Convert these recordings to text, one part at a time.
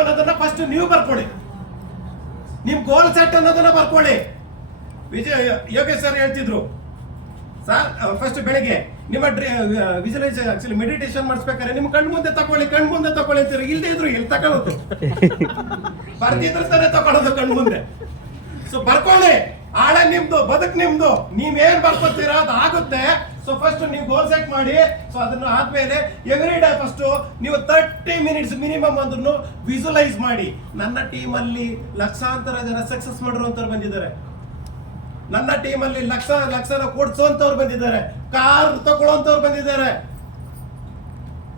ಅನ್ನೋದನ್ನ ಫಸ್ಟ್ ನೀವು ಬರ್ಕೊಳ್ಳಿ. ನಿಮ್ ಗೋಲ್ ಸೆಟ್ ಅನ್ನೋದನ್ನ ಬರ್ಕೊಳ್ಳಿ. ಯೋಗೇಶ್ ಸರ್ ಹೇಳ್ತಿದ್ರು ಸರ್ ಫಸ್ಟ್ ಬೆಳಿಗ್ಗೆ ನಿಮ್ಮ ವಿಜುವಲೈಸ್ ಆಕ್ಚುಲಿ ಮೆಡಿಟೇಷನ್ ಮಾಡಿಸ್ಬೇಕಾದ್ರೆ ನಿಮ್ ಕಣ್ ಮುಂದೆ ತಕೊಳ್ಳಿ ಅಂತೀರ. ಇಲ್ದೇ ಇದ್ರು ಎಲ್ಲಿ ತಗೊಳ್ಳೋದು, ಬರ್ದಿದ್ರೆ ತಾನೇ ತಗೊಳ್ಳೋದು ಕಣ್ ಮುಂದೆ. ಸೊ ಬರ್ಕೊಳ್ಳಿ, ಆಳೆ ನಿಮ್ದು, ಬದುಕು ನಿಮ್ದು, ನೀವೇನ್ ಬರ್ಕೊತೀರಾ ಅದು ಆಗುತ್ತೆ. ಸೊ ಫಸ್ಟ್ ನೀವು ಗೋಲ್ ಸೆಟ್ ಮಾಡಿ. ಸೊ ಅದನ್ನ ಆದ್ಮೇಲೆ ಎವ್ರಿ ಡೇ ಫಸ್ಟ್ ನೀವು 30 ಮಿನಿಟ್ಸ್ ಮಿನಿಮಮ್ ಅದನ್ನು ವಿಜುವಲೈಸ್ ಮಾಡಿ. ನನ್ನ ಟೀಮ್ ಅಲ್ಲಿ ಲಕ್ಷಾಂತರ ಜನ ಸಕ್ಸಸ್ ಮಾಡಿರುವಂತವ್ರು ಬಂದಿದ್ದಾರೆ. ನನ್ನ ಟೀಮ್ ಅಲ್ಲಿ ಲಕ್ಷ ಕೊಡ್ಸೋಂತವ್ರು ಬಂದಿದ್ದಾರೆ. ಕಾರ್ ತಗೊಳ್ಳೋಂತವ್ರು ಬಂದಿದ್ದಾರೆ.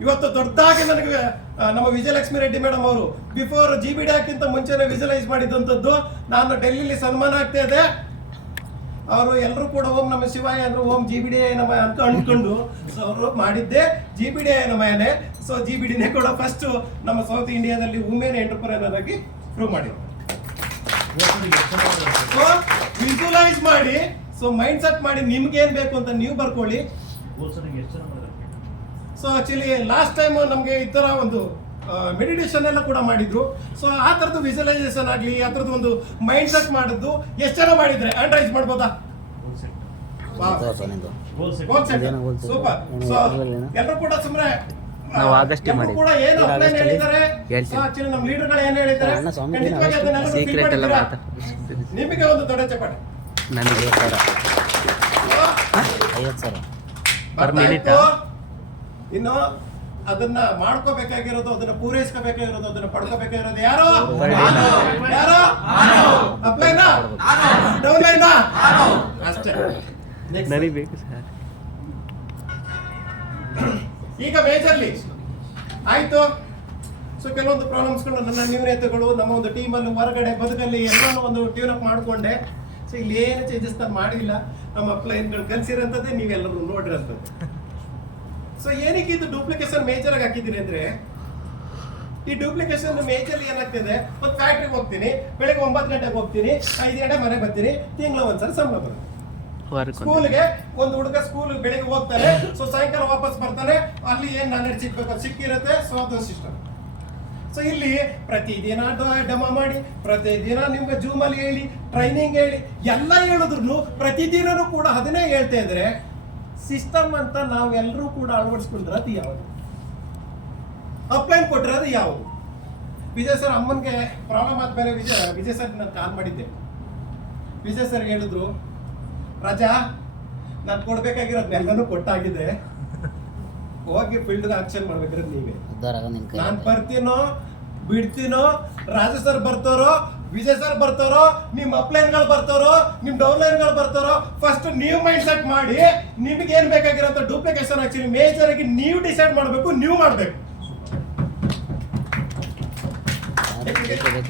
ಇವತ್ತು ದೊಡ್ಡದಾಗಿ ನನಗೆ ನಮ್ಮ ವಿಜಯಲಕ್ಷ್ಮಿ ರೆಡ್ಡಿ ಮೇಡಮ್ ಅವರು ಬಿಫೋರ್ GBD ಹಾಕಿಂತ ಮುಂಚೆನೆ ವಿಜುವಲೈಸ್ ಮಾಡಿದಂಥದ್ದು. ನಾನು ಡೆಲ್ಲಿಲಿ ಸನ್ಮಾನ ಆಗ್ತಾ ಇದೆ. ಅವರು ಎಲ್ಲರೂ ಕೂಡ ಓಂ ನಮ್ಮ ಶಿವಾಯ ಅಂದ್ರೆ ಓಂ GBD ನಮ ಅಂತ ಅನ್ಕೊಂಡು ಅವರು ಮಾಡಿದ್ದೆ GBD ನಮಯನೆ. ಸೊ GBDನೇ ಕೂಡ ಫಸ್ಟ್ ನಮ್ಮ ಸೌತ್ ಇಂಡಿಯಾದಲ್ಲಿ ವುಮೆನ್ ಎಂಟರ್ಪ್ರೈನರ್ ಆಗಿ ಪ್ರೂವ್ ಮಾಡಿದ್ರು. ಸೊ ವಿಜುವಲೈಸ್ ಮಾಡಿ, ಸೊ ಮೈಂಡ್ ಸೆಟ್ ಮಾಡಿ, ನಿಮ್ಗೆ ಏನ್ ಬೇಕು ಅಂತ ನೀವು ಬರ್ಕೊಳ್ಳಿ. ಸೊ ಆಕ್ಚುಲಿ ಲಾಸ್ಟ್ ಟೈಮ್ ನಮ್ಗೆ ಈ ತರ ಒಂದು ಮೆಡಿಟೇಷನ್ ಎಲ್ಲ ಕೂಡ ಮಾಡಿದ್ರು. ಸೊ ಆ ತರದ್ದು ವಿಜುವಲೈಸೇಷನ್ ಆಗ್ಲಿ, ಆ ತರದ್ದು ಒಂದು ಮೈಂಡ್ ಸೆಟ್ ಮಾಡಿದ್ದು ಎಷ್ಟು ಜನ ಮಾಡಿದ್ರೆ ಹ್ಯಾಂಡ್ ರೈಸ್ ಮಾಡ್ಬೋದಾ? ಸೂಪರ್. ಸೊ ಎಲ್ಲರೂ ಕೂಡ ಸುಮ್ಮನೆ ನಾವು ಆಗಸ್ಟ್ ಮಾಡಿ ಕೂಡ ಏನು ಅಪ್ಲೈನ್ ಹೇಳಿದ್ದಾರೆ, ಆಕ್ಚುಲಿ ನಮ್ಮ ಲೀಡರ್ಗಳು ಏನು ಹೇಳಿದ್ದಾರೆ ಖಂಡಿತವಾಗಿ ಅದನ್ನೆಲ್ಲ ಸೀಕ್ರೆಟ್ ಎಲ್ಲ ನಿಮಗೆ ಒಂದು ದೊಡ್ಡ ಚಪ್ಪಾಳೆ. ನನಗೆ 50,000 ಪರ್ ಮಿನಿಟ್. ಇನ್ನು ಅದನ್ನ ಮಾಡ್ಕೋಬೇಕಾಗಿರೋದು, ಅದನ್ನ ಪೂರೈಸ್ಕೋಬೇಕಾಗಿರೋದು, ಅದನ್ನ ಪಡ್ಕೋಬೇಕಾಗಿರೋದು ಯಾರು? ಅಪ್ಲೈನಾ ಡೌನ್ಲೈನಾ? ಅಷ್ಟೇ. ನನಗೆ ಬೇಕು ಸರ್. ಈಗ ಮೇಜರ್ಲಿ ಆಯ್ತು. ಸೊ ಕೆಲವೊಂದು ಪ್ರಾಬ್ಲಮ್ಸ್ಗಳು ನನ್ನ ನ್ಯೂನತೆಗಳು ನಮ್ಮ ಒಂದು ಟೀಮಲ್ಲಿ ಹೊರಗಡೆ ಬದುಕಲ್ಲಿ ಎಲ್ಲಾನು ಒಂದು ಟ್ಯೂನ್ ಅಪ್ ಮಾಡ್ಕೊಂಡೆ. ಸೊ ಇಲ್ಲಿ ಏನು ಚೇಂಜಸ್ ನಾನು ಮಾಡಿಲ್ಲ. ನಮ್ಮ ಅಪ್ಲೈನ್ಗಳು ಕಲ್ಸಿರೋಂಥದ್ದೇ ನೀವೆಲ್ಲರೂ ನೋಡಿರೋಂಥದ್ದು. ಸೊ ಏನಕ್ಕೆ ಇದು ಡೂಪ್ಲಿಕೇಶನ್ ಮೇಜರ್ ಆಗಿ ಹಾಕಿದ್ದೀನಿ ಅಂದ್ರೆ, ಈ ಡೂಪ್ಲಿಕೇಶನ್ ಮೇಜರ್ಲಿ ಏನಾಗ್ತಿದೆ, ಒಂದು ಫ್ಯಾಕ್ಟ್ರಿಗೆ ಹೋಗ್ತೀನಿ, ಬೆಳಗ್ಗೆ 9 ಗಂಟೆಗೆ ಹೋಗ್ತೀನಿ, 5 ಗಂಟೆ ಮನೆಗೆ ಬರ್ತೀನಿ, ತಿಂಗಳ ಒಂದ್ಸಲ ಸಂಬಳ ಬರುತ್ತೆ. ಸ್ಕೂಲ್ಗೆ ಒಂದು ಹುಡುಗ ಸ್ಕೂಲ್ ಬೆಳಿಗ್ಗೆ ಹೋಗ್ತಾನೆ, ಸೊ ಸಾಯಂಕಾಲ ವಾಪಸ್ ಬರ್ತಾನೆ, ಅಲ್ಲಿ ಏನ್ ನಾಲೆಡ್ಜ್ ಸಿಗ್ಬೇಕು ಸಿಕ್ಕಿರುತ್ತೆ. ಸೊ ಅದೊಂದು ಸಿಸ್ಟಮ್. ಸೊ ಇಲ್ಲಿ ಪ್ರತಿದಿನ ಡೆಮೋ ಮಾಡಿ, ಪ್ರತಿದಿನ ನಿಮ್ಗೆ ಜೂಮ್ ಅಲ್ಲಿ ಹೇಳಿ, ಟ್ರೈನಿಂಗ್ ಹೇಳಿ, ಎಲ್ಲ ಹೇಳಿದ್ರು ಪ್ರತಿದಿನನೂ ಕೂಡ ಅದನ್ನೇ ಹೇಳ್ತಾ ಇದ್ರೆ ಸಿಸ್ಟಮ್ ಅಂತ ನಾವೆಲ್ಲರೂ ಕೂಡ ಅಳವಡಿಸ್ಕೊಂಡಿರೋದು ಯಾವುದು? ಅಪ್ಲೈನ್ ಕೊಟ್ಟಿರೋದು ಯಾವುದು? ವಿಜಯ್ ಸರ್ ಅಮ್ಮನ್ಗೆ ಪ್ರಾಬ್ಲಮ್ ಆದ್ಮೇಲೆ ವಿಜಯ್ ಸರ್ ನಾನು ಕಾಲ್ ಮಾಡಿದ್ದೆ. ವಿಜಯ್ ಸರ್ ಹೇಳಿದ್ರು, ರಾಜಾ ನಾನು ಕೊಡ್ಬೇಕಾಗಿರೋದನ್ನೆಲ್ಲನೂ ಕೊಟ್ಟಾಗಿದೆ, ಹೋಗಿ ಫೀಲ್ಡ್ ಆಕ್ಷನ್ ಮಾಡ್ಬೇಕಾದ್ರೆ ನೀವೇ. ನಾನು ಬರ್ತೀನೋ ಬಿಡ್ತೀನೋ, ರಾಜ ಸರ್ ಬರ್ತಾರೋ, ವಿಜಯ್ ಸರ್ ಬರ್ತಾರೋ, ನಿಮ್ ಅಪ್ಲೈನ್ಗಳು ಬರ್ತಾರೋ, ನಿಮ್ ಡೌನ್ಲೈನ್ಗಳು ಬರ್ತಾರೋ, ಫಸ್ಟ್ ನೀವು ಮೈಂಡ್ ಸೆಟ್ ಮಾಡಿ. ನಿಮ್ಗೆ ಏನ್ ಬೇಕಾಗಿರೋ ಡೂಪ್ಲಿಕೇಶನ್ ಆಕ್ಚುಲಿ ಮೇಜರ್ ಆಗಿ ನೀವು ಡಿಸೈಡ್ ಮಾಡಬೇಕು, ನೀವು ಮಾಡ್ಬೇಕು.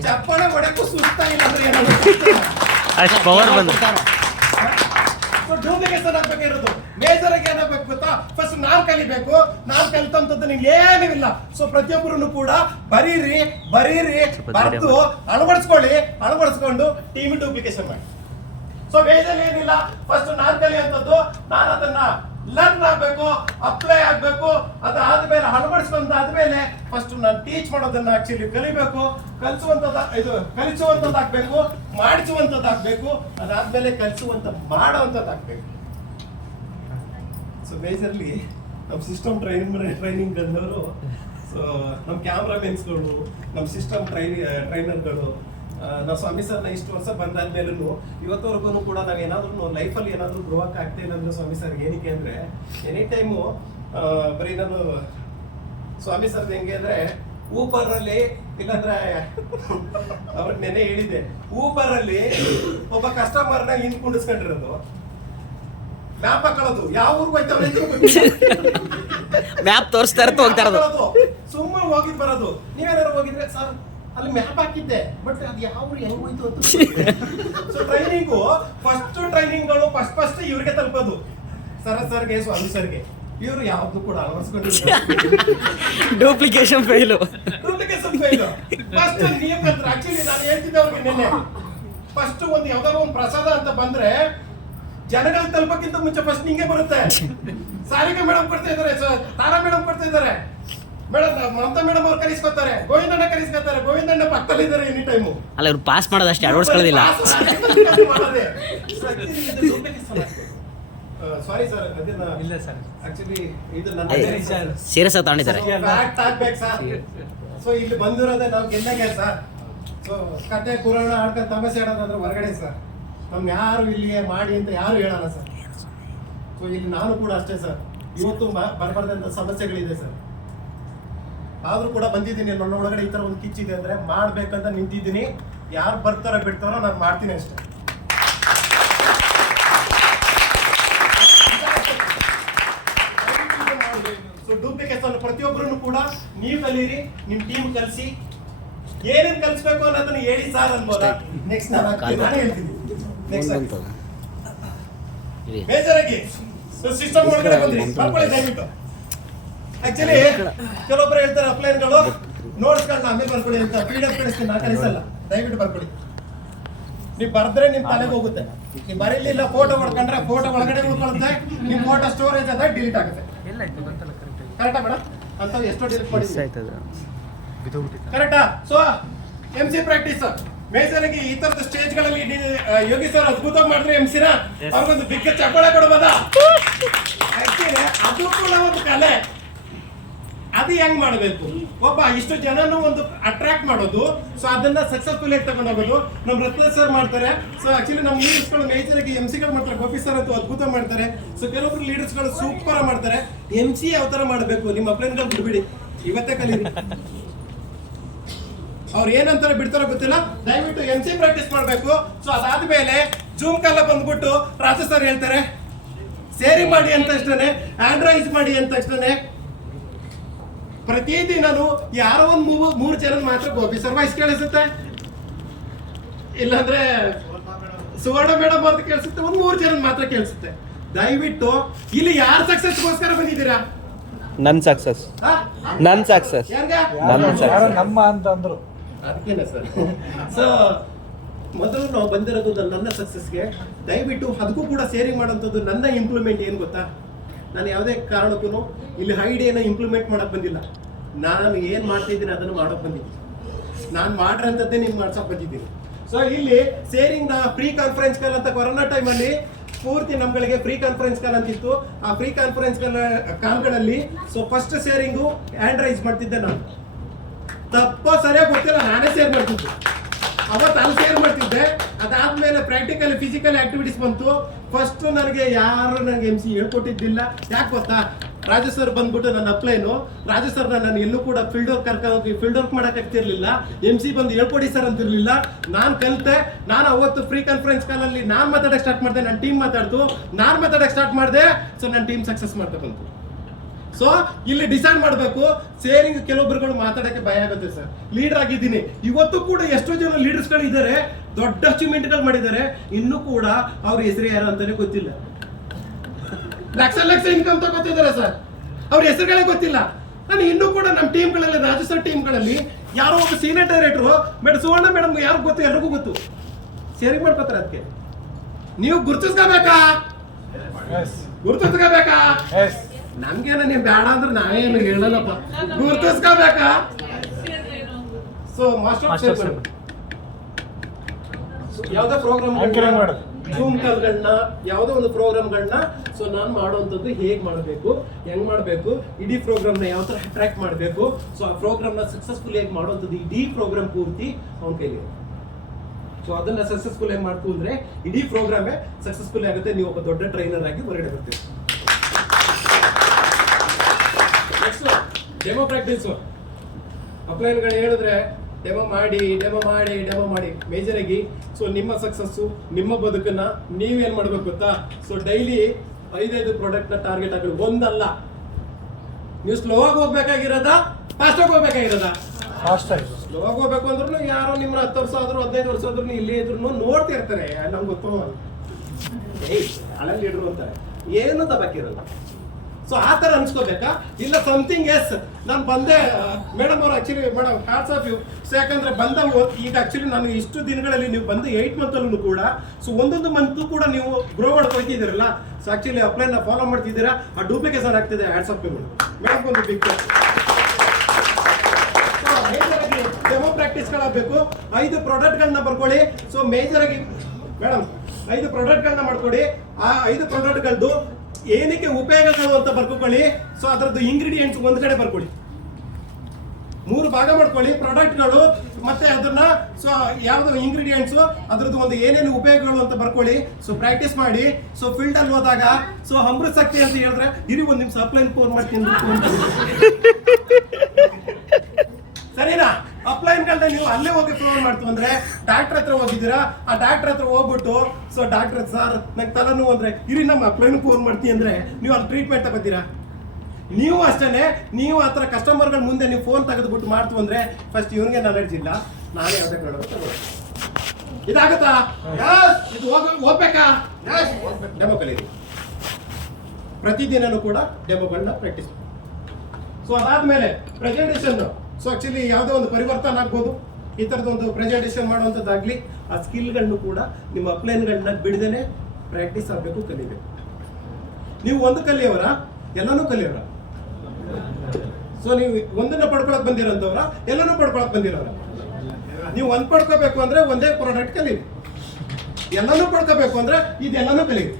ಚಪ್ಪಾಳೆ ಹೊಡೆಕ್ಕೂ ಸುಸ್ತಾಗಿಲ್ಲ ಅಂದ್ರೆ ಅಷ್ಟು ಪವರ್ ಬಂದು ಡೂಪ್ಲಿಕೇಶನ್ ಆಗ್ಬೇಕಾಗಿರೋದು ಮೇಜರ್ ಆಗಿ ಏನಾಗಬೇಕು ಗೊತ್ತಾ? ಫಸ್ಟ್ ನಾವು ಕಲಿಬೇಕು. ನಾವು ಕಲಿತಂತದ್ದು ನೀವು ಏನೂ ಇಲ್ಲ. ಸೊ ಪ್ರತಿಯೊಬ್ಬರು ಕೂಡ ಬರೀರಿ ಬರ್ದು ಅಳವಡಿಸ್ಕೊಂಡು ಟೀಮ್ ಡೂಪ್ಲಿಕೇಶನ್ ಮಾಡಿ. ಸೊ ಮೇಜರ್ ಏನಿಲ್ಲ, ಫಸ್ಟ್ ನಾನು ಕಲಿಯುವಂಥದ್ದು, ನಾನು ಅದನ್ನ ಲರ್ನ್ ಆಗ್ಬೇಕು, ಅಪ್ಲೈ ಆಗ್ಬೇಕು. ಅದಾದ್ಮೇಲೆ ಅಳವಡಿಸ್ಕೊಂಡಾದ್ಮೇಲೆ ಫಸ್ಟ್ ನಾನು ಟೀಚ್ ಮಾಡೋದನ್ನ ಆಕ್ಚುಲಿ ಕಲಿಬೇಕು. ಕಲಿಸುವಂತದ್ದಾಗಬೇಕು, ಮಾಡಿಸುವಂತದ್ದಾಗಬೇಕು, ಅದಾದ್ಮೇಲೆ ಮಾಡುವಂತದ್ದಾಗಬೇಕು. ಸೊ ಮೇಜರ್ಲಿ ನಮ್ಮ ಸಿಸ್ಟಮ್ ಟ್ರೈನಿಂಗ್ ಅಂದವರು, ಸೊ ನಮ್ಮ ಕ್ಯಾಮ್ರಾಮೆನ್ಸ್ಗಳು, ನಮ್ಮ ಸಿಸ್ಟಮ್ ಟ್ರೈನರ್ಗಳು, ನಾವು ಸ್ವಾಮಿ ಸರ್ನ ಇಷ್ಟು ವರ್ಷ ಬಂದಾದ್ಮೇಲೂ ಇವತ್ತವರೆಗೂ ಕೂಡ ನಾವೇನಾದ್ರೂ ಲೈಫಲ್ಲಿ ಏನಾದರೂ ಗ್ರೋ ಆಗ್ತೇನೆ ಅಂದ್ರೆ ಸ್ವಾಮಿ ಸರ್ ಏನಕ್ಕೆ ಅಂದ್ರೆ, ಎನಿ ಟೈಮು ಬರೀ ನಾನು ಸ್ವಾಮಿ ಸರ್ ಹೆಂಗೆ ಅಂದ್ರೆ, ಊಬರ್ ಅಲ್ಲಿ ಇಲ್ಲಾಂದ್ರೆ ಅವ್ರಿಗೆ ನೆನೆ ಹೇಳಿದೆ, ಊಬರ್ ಅಲ್ಲಿ ಒಬ್ಬ ಕಸ್ಟಮರ್ನ ಹಿಂದ್ ಕುಂಡಿಸ್ಕೊಂಡಿರೋದು, ಮ್ಯಾಪ್ ಹಾಕೊಳ್ಳೋದು, ಯಾವ ಊರ್ಗೆ ಹೋಯ್ತವ್ರೆ ಮ್ಯಾಪ್ ತೋರಿಸ್ತಾ ಹೋಗ್ತಾರದು, ಸುಮ್ಮನೆ ಹೋಗಿ ಬರೋದು. ನೀವೇನಾರು ಹೋಗಿದ್ರೆ ಸರ್ ಅಲ್ಲಿ ಮ್ಯಾಪ್ ಹಾಕಿದ್ದೆ, ಬಟ್ ಅದು ಯಾವ ಹೆಂಗ್ ಹೋಯ್ತು ಅಂತ. ಸೊ ಟ್ರೈನಿಂಗು ಟ್ರೈನಿಂಗ್ಗಳು ಫಸ್ಟ್ ಇವ್ರಿಗೆ ತಲುಪೋದು, ಸರ್ಗೆ ಸ್ವಾಮಿ ಸರ್ಗೆ. ಇವರು ಯಾವ್ದು ಕೂಡ ಅಳವಡಿಸ್ಕೊಂಡಿಲ್ಲ. ಡೂಪ್ಲಿಕೇಶನ್ ಫೈಲು ಫಸ್ಟ್ ನೀವು ಕಲ್ತ್ರೆ. ಆಕ್ಚುಲಿ ನಾನು ಹೇಳ್ತಿದ್ದೆ ಅವ್ರಿಗೆ ನಿನ್ನೆ, ಫಸ್ಟ್ ಒಂದು ಯಾವ್ದಾದ್ರು ಒಂದು ಪ್ರಸಾದ ಅಂತ ಬಂದ್ರೆ ಜನಗಳಿಗೆ ತಲುಪಕ್ಕಿಂತ ಮುಂಚೆ ಫಸ್ಟ್ ನಿಂಗೆ ಬರುತ್ತೆ. ಸಾರಿಕಾ ಮೇಡಮ್ ಕೊಡ್ತಾ ಇದಾರೆ, ತಾರಾ ಮೇಡಮ್ ಕೊಡ್ತಾ ಇದಾರೆ. ಮೇಡಮ್ ಮಮತಾ ಮೇಡಮ್ ಅವ್ರು ಕರೆಸ್ಕೊತಾರೆ, ಗೋವಿಂದಣ್ಣ ಕರೆಸ್ಕೊತಾರೆ, ಗೋವಿಂದಣ್ಣ ಪಕ್ಕದಲ್ಲಿದ್ದಾರೆ ಎನಿ ಟೈಮು. ಅಲ್ಲ ಇವ್ರು ಪಾಸ್ ಮಾಡೋದಷ್ಟೇ ಅಳವಡಿಸ್ಕೊಳ್ಳೋದಿಲ್ಲ. ಸಾರಿ ಸರ್, ಇಲ್ಲ ಸರ್, ಆಕ್ಚುಲಿ ಇದು ನನ್ನ ಸೀರಿಯಸ್ ಆಗಿ ತಗೊಂಡಿದ್ದಾರೆ. ಫ್ಯಾಕ್ಟ್ ಆಗ್ಬೇಕು ಸರ್. ಸೊ ಇಲ್ಲಿ ಬಂದಿರೋದೇ ನಾವು ಗೆಲ್ಲಾಗೆ ಸರ್. ಸೊ ಕತೆ ಪುರಾಣ ಆಡ್ಕೊಂಡು ತಮಾಷೆ ಆಡೋದಂದ್ರೆ ಹೊರಗಡೆ ಸರ್. ನಮ್ಗೆ ಯಾರು ಇಲ್ಲಿಗೆ ಮಾಡಿ ಅಂತ ಯಾರು ಹೇಳಲ್ಲ ಸರ್. ಸೊ ಇಲ್ಲಿ ನಾನು ಕೂಡ ಅಷ್ಟೇ ಸರ್. ಇವತ್ತು ಬರಬಾರ್ದಂತ ಸಮಸ್ಯೆಗಳಿದೆ ಸರ್. ಆದ್ರೂ ಕೂಡ ಬಂದಿದ್ದೀನಿ. ನನ್ನ ಒಳಗಡೆ ಈ ತರ ಒಂದು ಕಿಚ್ಚಿದೆ ಅಂದ್ರೆ ಮಾಡ್ಬೇಕಂತ ನಿಂತಿದ್ದೀನಿ. ಯಾರು ಬರ್ತಾರೋ ಬಿಡ್ತಾರೋ ನಾನು ಮಾಡ್ತೀನಿ ಅಷ್ಟೇ. ಸೊ ಡೂಪ್ಲಿಕೇಶನ್ ಪ್ರತಿಯೊಬ್ಬರನ್ನು ಕೂಡ ನೀವು ಕಲೀರಿ, ನಿಮ್ ಟೀಮ್ ಕಲಿಸಿ, ಏನೇನ್ ಕಲಿಸ್ಬೇಕು ಅನ್ನೋದನ್ನ ಹೇಳಿ ಸರ್ ಅನ್ಬೋದಾ. ನೆಕ್ಸ್ಟ್ ನಾನೇ ಹೇಳ್ತೀನಿ. ನೆಕ್ಸ್ಟ್ ಮೇಜರ್ ಆಗಿ ಸಿಸ್ಟಮ್ ಒಳಗಡೆ ಬಂದ್ರಿ ಬರ್ಕೊಳ್ಳಿ ದಯವಿಟ್ಟು. ಆಕ್ಚುಲಿ ಕೆಲವೊಬ್ರು ಹೇಳ್ತಾರೆ ಅಪ್ಲೈನ್ಗಳು ನೋಟ್ಸ್ಗಳನ್ನ ಆಮೇಲೆ ಬರ್ಕೊಳ್ಳಿ ಅಂತ, PDF ಕಳಿಸ್ತೀನಿ, ನಾ ಕಳಿಸಲ್ಲ. ದಯವಿಟ್ಟು ಬರ್ಕೊಳ್ಳಿ. ನೀವು ಬರ್ದ್ರೆ ನಿಮ್ ತಲೆಗೆ ಹೋಗುತ್ತೆ. ನೀವು ಬರೀಲಿಲ್ಲ, ಫೋಟೋ ಹೊಡ್ಕೊಂಡ್ರೆ ಫೋಟೋ ಒಳಗಡೆ ಉಳ್ಕೊಳ್ಳುತ್ತೆ, ನಿಮ್ ಫೋಟೋ ಸ್ಟೋರೇಜ್ ಅದ ಡಿಲೀಟ್ ಆಗುತ್ತೆ. ಕರೆಕ್ಟಾ ಮೇಡಮ್? ಅಂತ ಎಷ್ಟೋ ಡಿಲೀಟ್ ಮಾಡಿದ್ದೀವಿ. ಕರೆಕ್ಟಾ? ಸೊ MC ಪ್ರಾಕ್ಟೀಸ್ ಮೇಜರ್ ಆಗಿ ಈ ತರದ ಸ್ಟೇಜ್ಗಳಲ್ಲಿ ಯೋಗಿ ಸರ್ ಅದ್ಭುತವಾಗಿ ಮಾಡಿದ್ರೆ MC ನ ಅವ್ರಿಗೊಂದು ಬಿಗ್ ಚಪ್ಪಾಳೆ ಕೊಡಬಹುದಾ? ಆಕ್ಚುಲಿ ಅದು ಕೂಡ ಒಂದು ಕಲೆ. ಅದು ಹೆಂಗ್ ಮಾಡಬೇಕು, ಒಬ್ಬ ಇಷ್ಟು ಜನನು ಒಂದು ಅಟ್ರಾಕ್ಟ್ ಮಾಡೋದು. ಸೊ ಅದನ್ನ ಸಕ್ಸಸ್ಫುಲ್ ಆಗಿ ತಗೊಂಡೋಗೋದು ನಮ್ಮ ರತ್ನ ಸರ್ ಮಾಡ್ತಾರೆ. ಸೊ ಆಕ್ಚುಲಿ ನಮ್ಮ ಲೀಡರ್ಸ್ಗಳು ಮೇಜರ್ ಆಗಿ MC ಗಳು ಮಾಡ್ತಾರೆ. ಗೋಪಿ ಸರ್ ಅಂತೂ ಅದ್ಭುತ ಮಾಡ್ತಾರೆ. ಸೊ ಕೆಲವೊಬ್ರು ಲೀಡರ್ಸ್ಗಳು ಸೂಪರ್ ಮಾಡ್ತಾರೆ. MC ಯಾವ ತರ ಮಾಡಬೇಕು ನಿಮ್ಮ ಅಪ್ಲೈನ್ಗಳು ಬಿಡ್ಬಿಡಿ, ಇವತ್ತೇ ಕಲೀರಿ. ಅವ್ರು ಏನಂತಾರೆ ಬಿಡ್ತಾರೋ ಗೊತ್ತಿಲ್ಲ. ದಯವಿಟ್ಟು MC ಪ್ರಾಕ್ಟೀಸ್ ಮಾಡಬೇಕು. ಸೊ ಅದಾದ್ಮೇಲೆ ಜೂಮ್ ಕಾಲ ಬಂದ್ಬಿಟ್ಟು ರಾಜು ಸರ್ ಹೇಳ್ತಾರೆ ಸೇರಿ ಮಾಡಿ ಅಂತ ಅಷ್ಟೇ, ಆಂಡ್ರಾಯ್ಸ್ ಮಾಡಿ ಅಂತ ಅಷ್ಟೇ. ಪ್ರತಿದಿನನು ಯಾರೋ ಒಂದು 3 ಜನ ಮಾತ್ರ ಗೋಪಿ ಸರ್ ವಾಯ್ಸ್ ಕೇಳಿಸುತ್ತೆ, ಇಲ್ಲಾಂದ್ರೆ ಸುವರ್ಣ ಮೇಡಮ್ ಅವ್ರದ್ದು ಕೇಳಿಸುತ್ತೆ, ಒಂದು 3 ಜನ ಮಾತ್ರ ಕೇಳಿಸುತ್ತೆ. ದಯವಿಟ್ಟು ಇಲ್ಲಿ ಯಾರು ಸಕ್ಸಸ್ಗೋಸ್ಕರ ಬಂದಿದ್ದೀರಾ? ನನ್ ಸಕ್ಸಸ್, ನನ್ ಸಕ್ಸಸ್, ನನ್ ಸಕ್ಸಸ್ ನಮ್ಮ ಅಂತ ಅಂದ್ರು ಅದಕ್ಕೇನೆ ಸರ್. ಸೊ ಮೊದಲು ನಾವು ಬಂದಿರೋದು ನನ್ನ ಸಕ್ಸಸ್ಗೆ. ದಯವಿಟ್ಟು ಅದಕ್ಕೂ ಕೂಡ ಸೇರಿಂಗ್ ಮಾಡೋಂಥದ್ದು. ನನ್ನ ಇಂಪ್ಲಿಮೆಂಟ್ ಏನು ಗೊತ್ತಾ, ನಾನು ಯಾವುದೇ ಕಾರಣಕ್ಕೂ ಇಲ್ಲಿ ಐಡಿಯಾನ ಇಂಪ್ಲಿಮೆಂಟ್ ಮಾಡಕ್ ಬಂದಿಲ್ಲ. ನಾನು ಏನು ಮಾಡ್ತಿದ್ದೀನಿ ಅದನ್ನು ಮಾಡೋಕೆ ಬಂದಿದ್ದೀನಿ. ನಾನು ಮಾಡ್ರಂಥದ್ದೇ ನೀವು ಮಾಡ್ಸೋಕೆ ಬಂದಿದ್ದೀನಿ. ಸೊ ಇಲ್ಲಿ ಸೇರಿಂಗ್ ಫ್ರೀ ಕಾನ್ಫರೆನ್ಸ್ ಕಾಲ್ ಅಂತ ಕೊರೋನಾ ಟೈಮಲ್ಲಿ ಪೂರ್ತಿ ನಮ್ಗಳಿಗೆ ಫ್ರೀ ಕಾನ್ಫರೆನ್ಸ್ ಕಾಲ್ ಅಂತಿತ್ತು. ಆ ಫ್ರೀ ಕಾನ್ಫರೆನ್ಸ್ ಕಾಲ್ಗಳಲ್ಲಿ ಸೊ ಫಸ್ಟ್ ಸೇರಿಂಗು ಆಂಡ್ರೈಸ್ ಮಾಡ್ತಿದ್ದೆ ನಾನು. ತಪ್ಪೋ ಸರಿಯಾಗಿ ಗೊತ್ತಿಲ್ಲ, ನಾನೇ ಶೇರ್ ಮಾಡ್ತಿದ್ದೆ. ಅವತ್ತು ಅಲ್ಲಿ ಶೇರ್ ಮಾಡ್ತಿದ್ದೆ. ಅದಾದ್ಮೇಲೆ ಪ್ರಾಕ್ಟಿಕಲ್ ಫಿಸಿಕಲ್ ಆಕ್ಟಿವಿಟೀಸ್ ಬಂತು. ಫಸ್ಟ್ ನನಗೆ ಯಾರು ನನಗೆ MC ಹೇಳ್ಕೊಟ್ಟಿದ್ದಿಲ್ಲ. ಯಾಕೆ ಗೊತ್ತಾ, ರಾಜು ಸರ್ ಬಂದ್ಬಿಟ್ಟು ನನ್ನ ಅಪ್ಲೈನು. ರಾಜು ಸರ್ ನಾನು ಎಲ್ಲೂ ಕೂಡ ಫೀಲ್ಡ್ ವರ್ಕ್ ಮಾಡಕ್ ಆಗ್ತಿರ್ಲಿಲ್ಲ. MC ಬಂದು ಹೇಳ್ಕೊಡಿ ಸರ್ ಅಂತಿರ್ಲಿಲ್ಲ. ನಾನು ಕಲಿತೆ. ನಾನು ಅವತ್ತು ಫ್ರೀ ಕಾನ್ಫರೆನ್ಸ್ ಕಾಲಲ್ಲಿ ನಾನು ಮಾತಾಡಕ್ಕೆ ಸ್ಟಾರ್ಟ್ ಮಾಡಿದೆ, ನನ್ನ ಟೀಮ್ ಮಾತಾಡ್ತು. ನಾನು ಮಾತಾಡಕ್ಕೆ ಸ್ಟಾರ್ಟ್ ಮಾಡಿದೆ. ಸೊ ನನ್ನ ಟೀಮ್ ಸಕ್ಸಸ್ ಮಾಡ್ತಾ ಬಂತು. ಸೊ ಇಲ್ಲಿ ಡಿಸೈಡ್ ಮಾಡಬೇಕು. ಸೇರಿಂಗ್ ಕೆಲವೊಬ್ಬರುಗಳು ಮಾತಾಡಕ್ಕೆ ಭಯ ಆಗುತ್ತೆ ಸರ್. ಲೀಡರ್ ಆಗಿದ್ದೀನಿ, ಇವತ್ತು ಕೂಡ ಎಷ್ಟೋ ಜನ ಲೀಡರ್ಸ್ಗಳು ಇದ್ದಾರೆ, ದೊಡ್ಡ ಅಚೀವ್ಮೆಂಟ್ಗಳು ಮಾಡಿದ್ದಾರೆ. ಇನ್ನೂ ಕೂಡ ಅವ್ರ ಹೆಸರು ಯಾರು ಅಂತಾನೆ ಗೊತ್ತಿಲ್ಲ. ಲಕ್ಷ ಇನ್ಕಮ್ ತಗೋತಿದ್ದಾರೆ ಸರ್, ಅವ್ರ ಹೆಸರುಗಳೇ ಗೊತ್ತಿಲ್ಲ. ನಾನು ಇನ್ನೂ ಕೂಡ ನಮ್ಮ ಟೀಮ್ಗಳಲ್ಲಿ, ರಾಜು ಸರ್ ಟೀಮ್ಗಳಲ್ಲಿ ಯಾರೋ ಒಬ್ಬ ಸೀನಿಯರ್ ಡೈರೆಕ್ಟ್ರು ಸುವರ್ಣ ಮೇಡಮ್ ಯಾರು ಗೊತ್ತು, ಎಲ್ರಿಗೂ ಗೊತ್ತು. ಸೇರಿಂಗ್ ಮಾಡ್ಕೋತಾರೆ. ಅದಕ್ಕೆ ನೀವು ಗುರುತಿಸ್ಕೋಬೇಕಾ? ಗುರುತಿಸ್ಕೋಬೇಕಾ? ನಮ್ಗೇನ ನೀವು ಬೇಡ ಅಂದ್ರೆ ನಾವೇನು ಹೇಳಲ್ಲಪ್ಪ, ಗುರುತಿಸ್ಕೋಬೇಕಾ? ಸೊ ಮಾಸ್ಟರ್ ಯಾವುದೇ ಪ್ರೋಗ್ರಾಮ್ ಜೂಮ್ ಕಾಲ್ಗಳನ್ನ, ಯಾವುದೋ ಒಂದು ಪ್ರೋಗ್ರಾಮ್ಗಳನ್ನ ಸೊ ನಾನು ಮಾಡುವಂಥದ್ದು ಹೇಗೆ ಮಾಡಬೇಕು, ಹೆಂಗ್ ಮಾಡಬೇಕು, ಇಡೀ ಪ್ರೋಗ್ರಾಮ್ನ ಯಾವ ಥರ ಅಟ್ರಾಕ್ಟ್ ಮಾಡಬೇಕು, ಸೊ ಆ ಪ್ರೋಗ್ರಾಮ್ನ ಸಕ್ಸಸ್ಫುಲ್ ಹೇಗೆ ಮಾಡುವಂಥದ್ದು ಇಡೀ ಪ್ರೋಗ್ರಾಮ್ ಪೂರ್ತಿ ಅವನ ಕೈಲಿ. ಸೊ ಅದನ್ನ ಸಕ್ಸಸ್ಫುಲ್ ಹೇಗೆ ಮಾಡ್ತು ಅಂದ್ರೆ ಇಡೀ ಪ್ರೋಗ್ರಾಮೇ ಸಕ್ಸಸ್ಫುಲ್ ಆಗುತ್ತೆ. ನೀವು ಒಬ್ಬ ದೊಡ್ಡ ಟ್ರೈನರ್ ಆಗಿ ಹೊರಗಡೆ ಬರ್ತೀವಿ. Next demo practice. ಅಪ್ಲೈನ್ಗಳು ಹೇಳಿದ್ರೆ ಡೆಮೋ ಮಾಡಿ ಮೇಜರ್ ಆಗಿ. ಸೊ ನಿಮ್ಮ ಸಕ್ಸಸ್ಸು, ನಿಮ್ಮ ಬದುಕನ್ನ ನೀವೇನ್ ಮಾಡ್ಬೇಕು ಗೊತ್ತಾ? ಸೊ ಡೈಲಿ 5 ಪ್ರಾಡಕ್ಟ್ ನ ಟಾರ್ಗೆಟ್ ಆಗಬೇಕು. ಒಂದಲ್ಲ, ನೀವು ಸ್ಲೋ ಆಗಿ ಹೋಗ್ಬೇಕಾಗಿರೋದ, ಫಾಸ್ಟ್ ಆಗಿ ಹೋಗ್ಬೇಕಾಗಿರೋದ? ಸ್ಲೋ ಆಗಿ ಹೋಗ್ಬೇಕು ಅಂದ್ರೂ ಯಾರೋ ನಿಮ್ಮ 10 ವರ್ಷ ಆದ್ರೂ 15 ವರ್ಷ ಆದ್ರೂ ಇಲ್ಲಿ ಇದ್ರು ನೋಡ್ತಿರ್ತಾರೆ. ನಮ್ಗೆ ಗೊತ್ತು ಹಳೆ ಲೀಡ್ರು ಅಂತಾರೆ, ಏನು ತಪ್ಪಾಕಿರಲ್ಲ. ಸೊ ಆ ಥರ ಅನ್ಸ್ಕೋಬೇಕಾ? ಇಲ್ಲ ಸಮಥಿಂಗ್ ಎಸ್ ನಾನು ಬಂದೆ ಮೇಡಮ್ ಅವ್ರು. Actually madam hats off you. So ಯಾಕಂದ್ರೆ ಬಂದ ಈಗ ಆಕ್ಚುಲಿ ನಾನು ಇಷ್ಟು ದಿನಗಳಲ್ಲಿ ನೀವು ಬಂದು 8 ಮಂತಲ್ಲೂ ಕೂಡ ಸೊ ಒಂದೊಂದು ಮಂತು ಕೂಡ ನೀವು ಗ್ರೋ ಮಾಡ್ಕೊಳ್ತಿದ್ದೀರಲ್ಲ. ಸೊ ಆಕ್ಚುಲಿ ಅಪ್ಲೈನ ಫಾಲೋ ಮಾಡ್ತಿದ್ದೀರಾ. ಆ ಡೂಪ್ಲಿಕೇಶನ್ ಆಗ್ತಿದೆ. Hats off you madam. ಒಂದು ಬಿಗ್ ಪ್ರಾಕ್ಟೀಸ್ಗಳಾಗಬೇಕು. 5 ಪ್ರಾಡಕ್ಟ್ಗಳನ್ನ ಬರ್ಕೊಳ್ಳಿ. ಸೊ ಮೇಜರ್ ಆಗಿ ಮೇಡಮ್ 5 ಪ್ರಾಡಕ್ಟ್ಗಳನ್ನ ಮಾಡ್ಕೊಡಿ. ಆ 5 ಪ್ರಾಡಕ್ಟ್ಗಳದ್ದು ಏನಕ್ಕೆ ಉಪಯೋಗಗಳು ಅಂತ ಬರ್ಕೊಳ್ಳಿ. ಸೊ ಅದರದ್ದು ಇಂಗ್ರೀಡಿಯೆಂಟ್ಸ್ ಒಂದ್ ಕಡೆ ಬರ್ಕೊಳ್ಳಿ. 3 ಭಾಗ ಮಾಡ್ಕೊಳ್ಳಿ ಪ್ರಾಡಕ್ಟ್ಗಳು ಮತ್ತೆ ಅದನ್ನ ಸೊ ಯಾವ್ದು ಇಂಗ್ರೀಡಿಯೆಂಟ್ಸ್ ಅದ್ರದ್ದು ಒಂದು ಏನೇನು ಉಪಯೋಗಗಳು ಅಂತ ಬರ್ಕೊಳ್ಳಿ. ಸೊ ಪ್ರಾಕ್ಟೀಸ್ ಮಾಡಿ. ಸೊ ಫೀಲ್ಡ್ ಅಲ್ಲಿ ಹೋದಾಗ ಸೊ ಅಮೃತ ಶಕ್ತಿ ಅಂತ ಹೇಳಿದ್ರೆ ಇರಿ ಒಂದ್ ನಿಮಿಷ ಅಪ್ಲೈನ್ ಫೋನ್ ಮಾಡ್ತೀನಿ ಸರಿನಾ? ಅಪ್ಲೈನ್ಗಳನ್ನ ನೀವು ಅಲ್ಲೇ ಹೋಗಿ ಫೋನ್ ಮಾಡ್ತು ಅಂದ್ರೆ ಡಾಕ್ಟರ್ ಹತ್ರ ಹೋಗಿದ್ದೀರಾ, ಆ ಡಾಕ್ಟರ್ ಹತ್ರ ಹೋಗ್ಬಿಟ್ಟು ಸೊ ಡಾಕ್ಟರ್ ಸರ್ ನಂಗೆ ತಲೆನೋವು ಅಂದ್ರೆ ಇರಿ ನಮ್ಮ ಅಪ್ಲೈನ್ ಫೋನ್ ಮಾಡ್ತೀನಿ ಅಂದ್ರೆ ನೀವು ಅಲ್ಲಿ ಟ್ರೀಟ್ಮೆಂಟ್ ತಗೋತೀರಾ? ನೀವು ಅಷ್ಟೇ, ನೀವು ಆ ಥರ ಕಸ್ಟಮರ್ಗಳ ಮುಂದೆ ನೀವು ಫೋನ್ ತೆಗೆದುಬಿಟ್ಟು ಮಾಡ್ತು ಅಂದ್ರೆ ಫಸ್ಟ್ ಇವನಿಗೆ ನಾಲೆಡ್ಜ್ ಇಲ್ಲ, ನಾನೇ ಯಾವುದೇ ತಗೊಳ್ಳೋದು ಇದಾಗುತ್ತಾ? ಇದು ಹೋಗ್ಬೇಕಾ? ಡೆಮೋ ಕಲೀರಿ. ಪ್ರತಿದಿನನೂ ಕೂಡ ಡೆಮೋಗಳನ್ನ ಪ್ರಾಕ್ಟೀಸ್ ಮಾಡಿ. ಸೊ ಅದಾದ್ಮೇಲೆ ಪ್ರೆಸೆಂಟೇಷನ್. ಸೊ ಆಕ್ಚುಲಿ ಯಾವುದೋ ಒಂದು ಪರಿವರ್ತನೆ ಆಗ್ಬೋದು, ಈ ಥರದ್ದು ಒಂದು ಪ್ರೆಸೆಂಟೇಷನ್ ಮಾಡುವಂಥದ್ದಾಗಲಿ, ಆ ಸ್ಕಿಲ್ಗಳನ್ನು ಕೂಡ ನಿಮ್ಮ ಅಪ್ಲೈನ್ಗಳನ್ನ ಬಿಡದೇನೆ ಪ್ರಾಕ್ಟೀಸ್ ಆಗಬೇಕು, ಕಲಿಬೇಕು. ನೀವು ಒಂದು ಕಲಿಯೋರ ಎಲ್ಲನೂ ಕಲಿಯೋರ? ಸೊ ನೀವು ಒಂದನ್ನ ಪಡ್ಕೊಳಕ್ ಬಂದಿರೋಂಥವ್ರ ಎಲ್ಲನೂ ಪಡ್ಕೊಳಕ್ ಬಂದಿರೋರ? ನೀವು ಒಂದ್ ಪಡ್ಕೋಬೇಕು ಅಂದ್ರೆ ಒಂದೇ ಪ್ರಾಡಕ್ಟ್ ಕಲೀರಿ, ಎಲ್ಲನೂ ಪಡ್ಕೋಬೇಕು ಅಂದ್ರೆ ಇದೆಲ್ಲನೂ ಕಲೀರಿ.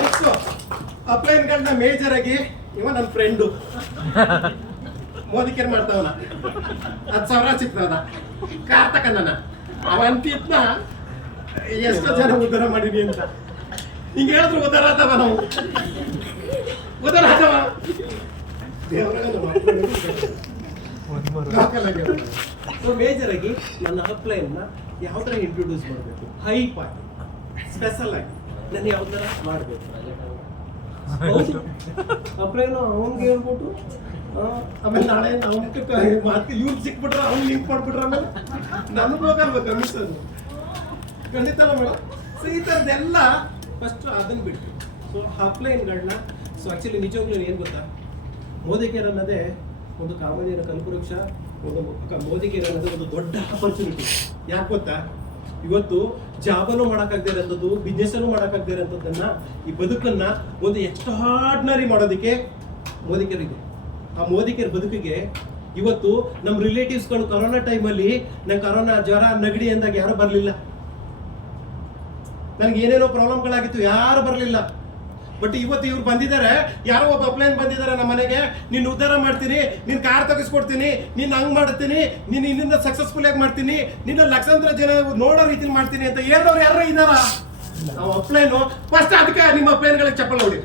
ನೆಕ್ಸ್ಟ್ ಅಪ್ಲೈನ್ಗಳನ್ನ ಮೇಜರ್ ಆಗಿ ಇವ ನನ್ನ ಫ್ರೆಂಡು ಮೋದಿಕೇರ್ ಮಾಡ್ತಾವನ 10,000 ಸಿಗ್ತಾವನ ಕಾರ್ ತಕಂದನ ಅವ ಅಂತಿದ್ನ ಎಷ್ಟೋ ಜನ ಉದ್ಧಾರ ಮಾಡಿನಿ ಅಂತ ಹಿಂಗೆ ಹೇಳಿದ್ರು ಉದ್ಧಾರ ಆತವ. ನಾವು ಉದ್ಧಾರ ಆತವ ಮೇಜರ್ ಆಗಿ ನನ್ನ ಅಪ್ಲೈನ್ನ ಯಾವ ಥರ ಇಂಟ್ರೊಡ್ಯೂಸ್ ಮಾಡಬೇಕು, ಹೈಪ್ ಆಗಿ ಸ್ಪೆಷಲ್ ಆಗಿ ನಾನು ಯಾವ ಥರ ಮಾಡಬೇಕು. ಅಪ್ಲೈನು ಅವನ್ಗೆ ಹೇಳ್ಬಿಟ್ಟು ಆಮೇಲೆ ನಾಳೆ ಮಾತು ಇವ್ರು ಸಿಕ್ಬಿಟ್ರೆ ಅವ್ನು ಲಿಂಕ್ ಮಾಡ್ಬಿಟ್ರೆ ಆಮೇಲೆ ನನಗೆ ಹೋಗಲ್ವ ಕಮಿಷನ್? ಖಂಡಿತ ಮೇಡಮ್. ಸೊ ಈ ಥರದ್ದೆಲ್ಲ ಫಸ್ಟ್ ಅದನ್ನ ಬಿಟ್ಟು ಸೊ ಅಪ್ಲೈನ್ಗಳನ್ನ ಸೊ ಆ್ಯಕ್ಚುಲಿ ನಿಜವಾಗ್ಲೂ ಏನು ಗೊತ್ತಾ, ಮೋದಿಕೇರ್ ಅನ್ನೋದೇ ಒಂದು ಕಾಮಧೇನು ಕಲ್ಪವೃಕ್ಷ, ಒಂದು ಮೋದಿಕೇರ್ ಅನ್ನೋದೇ ಒಂದು ದೊಡ್ಡ ಆಪರ್ಚುನಿಟಿ. ಯಾಕೆ ಗೊತ್ತಾ, ಇವತ್ತು ಜಾಬನ್ನು ಮಾಡೋಕ್ಕಾಗದೇ ಇರೋಂಥದ್ದು, ಬಿಸ್ನೆಸ್ಸನ್ನು ಮಾಡೋಕ್ಕಾಗದೇ ಇರೋಂಥದ್ದನ್ನ ಈ ಬದುಕನ್ನ ಒಂದು ಎಕ್ಸ್ಟ್ರಾರ್ಡಿನರಿ ಮಾಡೋದಕ್ಕೆ ಮೋದಿಕೇರ್ ಇದೆ. ಆ ಮೋದಿಕೇರ್ ಬದುಕಿಗೆ ಇವತ್ತು ನಮ್ಮ ರಿಲೇಟಿವ್ಸ್ಗಳು ಕೊರೋನಾ ಟೈಮಲ್ಲಿ ನಂಗೆ ಕೊರೋನಾ ಜ್ವರ ನೆಗಡಿ ಅಂದಾಗ ಯಾರು ಬರಲಿಲ್ಲ, ನನಗೆ ಏನೇನೋ ಪ್ರಾಬ್ಲಮ್ಗಳಾಗಿತ್ತು, ಯಾರು ಬರಲಿಲ್ಲ. ಬಟ್ ಇವತ್ತು ಇವ್ರು ಬಂದಿದ್ದಾರೆ, ಯಾರೋ ಒಬ್ಬ ಅಪ್ಲೈನ್ ಬಂದಿದ್ದಾರೆ ನಮ್ಮ ಮನೆಗೆ, ನೀನು ಉದ್ಧಾರ ಮಾಡ್ತೀನಿ, ನೀನು ಕಾರ್ ತೆಗೆಸ್ಕೊಡ್ತೀನಿ, ನೀನು ಹಂಗೆ ಮಾಡ್ತೀನಿ, ನೀನು ಇನ್ನಿಂದ ಸಕ್ಸಸ್ಫುಲ್ ಆಗಿ ಮಾಡ್ತೀನಿ, ನಿನ್ನ ಲಕ್ಷಾಂತರ ಜನ ನೋಡೋ ರೀತಿಲಿ ಮಾಡ್ತೀನಿ ಅಂತ ಹೇಳಿದವ್ರು ಯಾರೋ ಇದ್ದಾರ? ನಾವು ಅಪ್ಲೈನು ಫಸ್ಟ್. ಅದಕ್ಕೆ ನಿಮ್ಮ ಅಪ್ಲೈನ್ಗಳಿಗೆ ಚಪ್ಪಲ್ ಹೊಡಿ.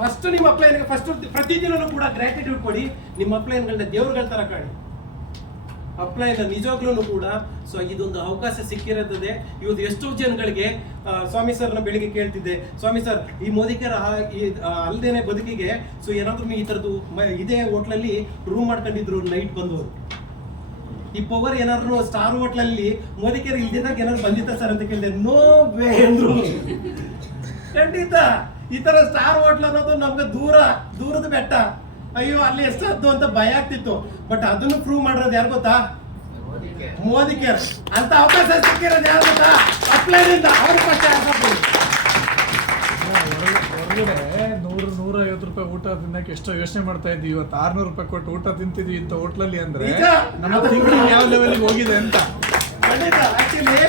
ಫಸ್ಟ್ ನಿಮ್ಮ ಅಪ್ಲೈನ್ಗೆ ಫಸ್ಟ್ ಪ್ರತಿದಿನನೂ ಕೂಡ ಗ್ರಾಟಿಟ್ಯೂಡ್ ಕೊಡಿ. ನಿಮ್ಮ ಅಪ್ಲೈನ್ಗಳನ್ನ ದೇವ್ರಗಳ ತರ ಕಾಣಿ. ಅಪ್ಲೈನ್ ನಿಜವಾಗ್ಲೂ ಕೂಡ ಸೊ ಇದೊಂದು ಅವಕಾಶ ಸಿಕ್ಕಿರುತ್ತದೆ. ಇವತ್ತು ಎಷ್ಟೋ ಜನಗಳಿಗೆ ಸ್ವಾಮಿ ಸರ್ನ ಬೆಳಿಗ್ಗೆ ಕೇಳ್ತಿದ್ದೆ, ಸ್ವಾಮಿ ಸರ್ ಈ ಮೋದಿಕೇರ್ ಅಲ್ದೇನೆ ಬದುಕಿಗೆ ಸೊ ಏನಾದ್ರು ಈ ಥರದ್ದು ಇದೇ ಹೋಟ್ಲಲ್ಲಿ ರೂಮ್ ಮಾಡ್ಕೊಂಡಿದ್ರು ನೈಟ್ ಬಂದವರು, ಈ ಪವರ್ ಏನಾದ್ರು ಸ್ಟಾರ್ ಹೋಟ್ಲಲ್ಲಿ ಮೋದಿಕೇರ್ ಇಲ್ದಿದ್ದಾಗ ಏನಾದ್ರು ಬಂದಿತ್ತ ಸರ್ ಅಂತ ಕೇಳಿದೆ. ನೋ ವೇ ಅಂದ್ರು. ಖಂಡಿತ ಈ ತರ ಸ್ಟಾರ್ ಹೋಟ್ಲ್ ಅನ್ನೋದು ನಮ್ಗೆ ದೂರದ ಬೆಟ್ಟ. ಅಯ್ಯೋ ಅಲ್ಲಿ ಎಷ್ಟಾದ್ದು ಅಂತ ಭಯ ಆಗ್ತಿತ್ತು. ಬಟ್ ಅದನ್ನು ಪ್ರೂವ್ ಮಾಡಿರೋದು ಯಾರು ಗೊತ್ತಾ? ಮೋದಿಕೇರ್. ಅಂತ ಅವಕಾಶ ಸಿಕ್ಕಿರೋದು ಯಾರು ಗೊತ್ತಾ? ಅಪ್ಲೈನಿಂದ. ಅವ್ರ ಪಕ್ಷ ಹೊರಗಡೆ 100-150 ರೂಪಾಯಿ ಊಟ ತಿನ್ನಕ್ಕೆ ಎಷ್ಟೋ ಯೋಚನೆ ಮಾಡ್ತಾ ಇದ್ವಿ. ಇವತ್ತು 600 ರೂಪಾಯಿ ಕೊಟ್ಟು ಊಟ ತಿಂತಿದ್ವಿ ಇಂಥ ಹೋಟ್ಲಲ್ಲಿ ಅಂದ್ರೆ ನಮ್ಮ ತಿಂಗಳಿಗೆ ಯಾವ ಲೆವೆಲ್ಗೆ ಹೋಗಿದೆ ಅಂತ. ಖಂಡಿತ. ಆಕ್ಚುಲಿ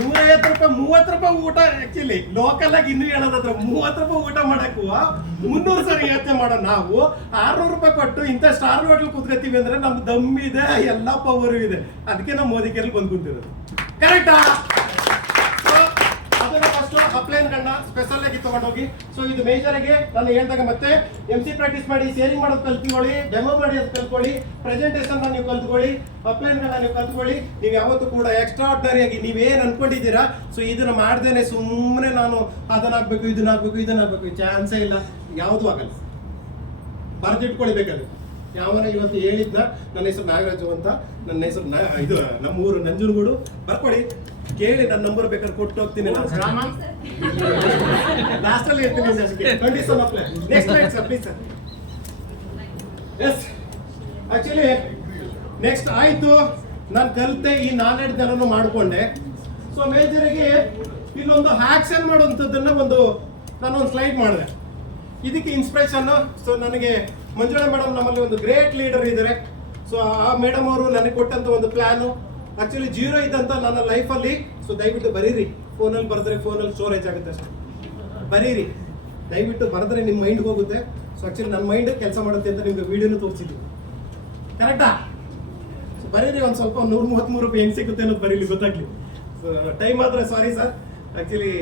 150 ರೂಪಾಯಿ 30 ರೂಪಾಯಿ ಊಟ ಆಕ್ಚುಲಿ ಲೋಕಲ್ ಆಗಿ ಇನ್ನೂ ಹೇಳೋದಾದ್ರೆ 30 ರೂಪಾಯಿ ಊಟ ಮಾಡಕ್ಕೂ 300 ಸರಿ ಯೋಚನೆ ಮಾಡೋ ನಾವು 600 ರೂಪಾಯಿ ಕೊಟ್ಟು ಇಂಥ ಸ್ಟಾರ್ ಹೋಟ್ಲ್ ಕೂತ್ಕೊತೀವಿ ಅಂದ್ರೆ ನಮ್ದು ದಮ್ ಇದೆ, ಎಲ್ಲ ಪವರ್ ಇದೆ. ಅದಕ್ಕೆ ನಾವು ಮೋದಿಕೇರಲ್ಲಿ ಬಂದು ಕೂತಿರೋದು. ಕರೆಕ್ಟಾ? ಅದನ್ನ ಫಸ್ಟ್ ಅಪ್ಲೈನ್ಗಳನ್ನ ಸ್ಪೆಷಲ್ ಆಗಿ ತಗೊಂಡೋಗಿ. ಸೊ ಇದು ಮೇಜರ್ ಆಗಿ ನಾನು ಹೇಳಿದಾಗ ಮತ್ತೆ MC ಪ್ರಾಕ್ಟೀಸ್ ಮಾಡಿ, ಶೇರಿಂಗ್ ಮಾಡೋದು ಕಲ್ತ್ಕೊಳ್ಳಿ, ಡೆಮೋ ಮಾಡಿ ಅದು ಕಲ್ತ್ಕೊಳ್ಳಿ, ಪ್ರೆಸೆಂಟೇಷನ್ ನೀವು ಕಲ್ತ್ಕೊಳ್ಳಿ, ಅಪ್ಲೈನ್ಗಳನ್ನ ನೀವು ಕಲ್ತ್ಕೊಳ್ಳಿ. ನೀವು ಯಾವತ್ತೂ ಕೂಡ ಎಕ್ಸ್ಟ್ರಾರ್ಡಿನರಿ ಆಗಿ ನೀವೇನು ಅನ್ಕೊಂಡಿದ್ದೀರಾ ಸೊ ಇದನ್ನ ಮಾಡ್ದೇನೆ ಸುಮ್ಮನೆ ನಾನು ಅದನ್ನಾಗಬೇಕು ಇದನ್ನಾಗಬೇಕು ಚಾನ್ಸೇ ಇಲ್ಲ, ಯಾವುದೂ ಆಗಲ್ಲ. ಬರೆದಿಟ್ಕೊಳ್ಳಿ ಬೇಕಾದ್ರೆ. ಯಾವನ ಇವತ್ತು ಹೇಳಿದ್ನ ನನ್ನ ಹೆಸರು ನಾಗರಾಜು ಅಂತ, ನನ್ನ ಹೆಸರು ಇದು ನಮ್ಮೂರು ನಂಜನಗೂಡು, ಬರ್ಕೊಳ್ಳಿ, ಕೇಳಿ, ನನ್ನ ನಂಬರ್ ಬೇಕಾದ್ರೆ ಕೊಟ್ಟು ಹೋಗ್ತೀನಿ. ಲಾಸ್ಟ್ ಅಲ್ಲಿ ಇರ್ತೀನಿ. Next right sir, please sir. Yes, actually next ಆಯ್ತು, ನಾನು ಕಲಿತೆ, ಈ ನಾಲೆಡ್ಜ್ ನಾನು ಮಾಡ್ಕೊಂಡೆ. ಸೊ ಮೇಜರ್ ಆಗಿ ಇಲ್ಲೊಂದು ಆಕ್ಷನ್ ಮಾಡುವಂಥದ್ದನ್ನ ಒಂದು ನಾನು ಒಂದು ಸ್ಲೈಡ್ ಮಾಡಿದೆ. ಇದಕ್ಕೆ ಇನ್ಸ್ಪಿರೇಷನ್ನು ಸೊ ನನಗೆ ಮಂಜುಳಾ ಮೇಡಮ್ ನಮ್ಮಲ್ಲಿ ಒಂದು ಗ್ರೇಟ್ ಲೀಡರ್ ಇದ್ದಾರೆ. ಸೊ ಆ ಮೇಡಮ್ ಅವರು ನನಗೆ ಕೊಟ್ಟಂಥ ಒಂದು ಪ್ಲ್ಯಾನು ಆ್ಯಕ್ಚುಲಿ 0 ಇದ್ದಂಥ ನನ್ನ ಲೈಫಲ್ಲಿ. ಸೊ ದಯವಿಟ್ಟು ಬರೀರಿ, ಫೋನಲ್ಲಿ ಬರೆದ್ರೆ ಫೋನಲ್ಲಿ ಸ್ಟೋರೇಜ್ ಆಗುತ್ತೆ ಅಷ್ಟೇ. ಬರೀರಿ, ದಯವಿಟ್ಟು ಬರೆದ್ರೆ ನಿಮ್ಮ ಮೈಂಡ್ಗೆ ಹೋಗುತ್ತೆ. ಸೊ ಆ್ಯಕ್ಚುಲಿ ನನ್ನ ಮೈಂಡ್ ಕೆಲಸ ಮಾಡುತ್ತೆ ಅಂತ ನಿಮ್ಗೆ ವೀಡಿಯೋನು ತೋರಿಸಿದ್ವಿ, ಕರೆಕ್ಟಾ? ಸೊ ಬರೀರಿ, ಒಂದು ಸ್ವಲ್ಪ 133 ರೂಪಾಯಿ ಹೆಂಗೆ ಸಿಗುತ್ತೆ ಅನ್ನೋದು ಬರೀಲಿ, ಗೊತ್ತಾಗ್ಲಿ. ಸೊ ಟೈಮ್ ಆದರೆ ಸಾರಿ ಸರ್, ಆ್ಯಕ್ಚುಲಿ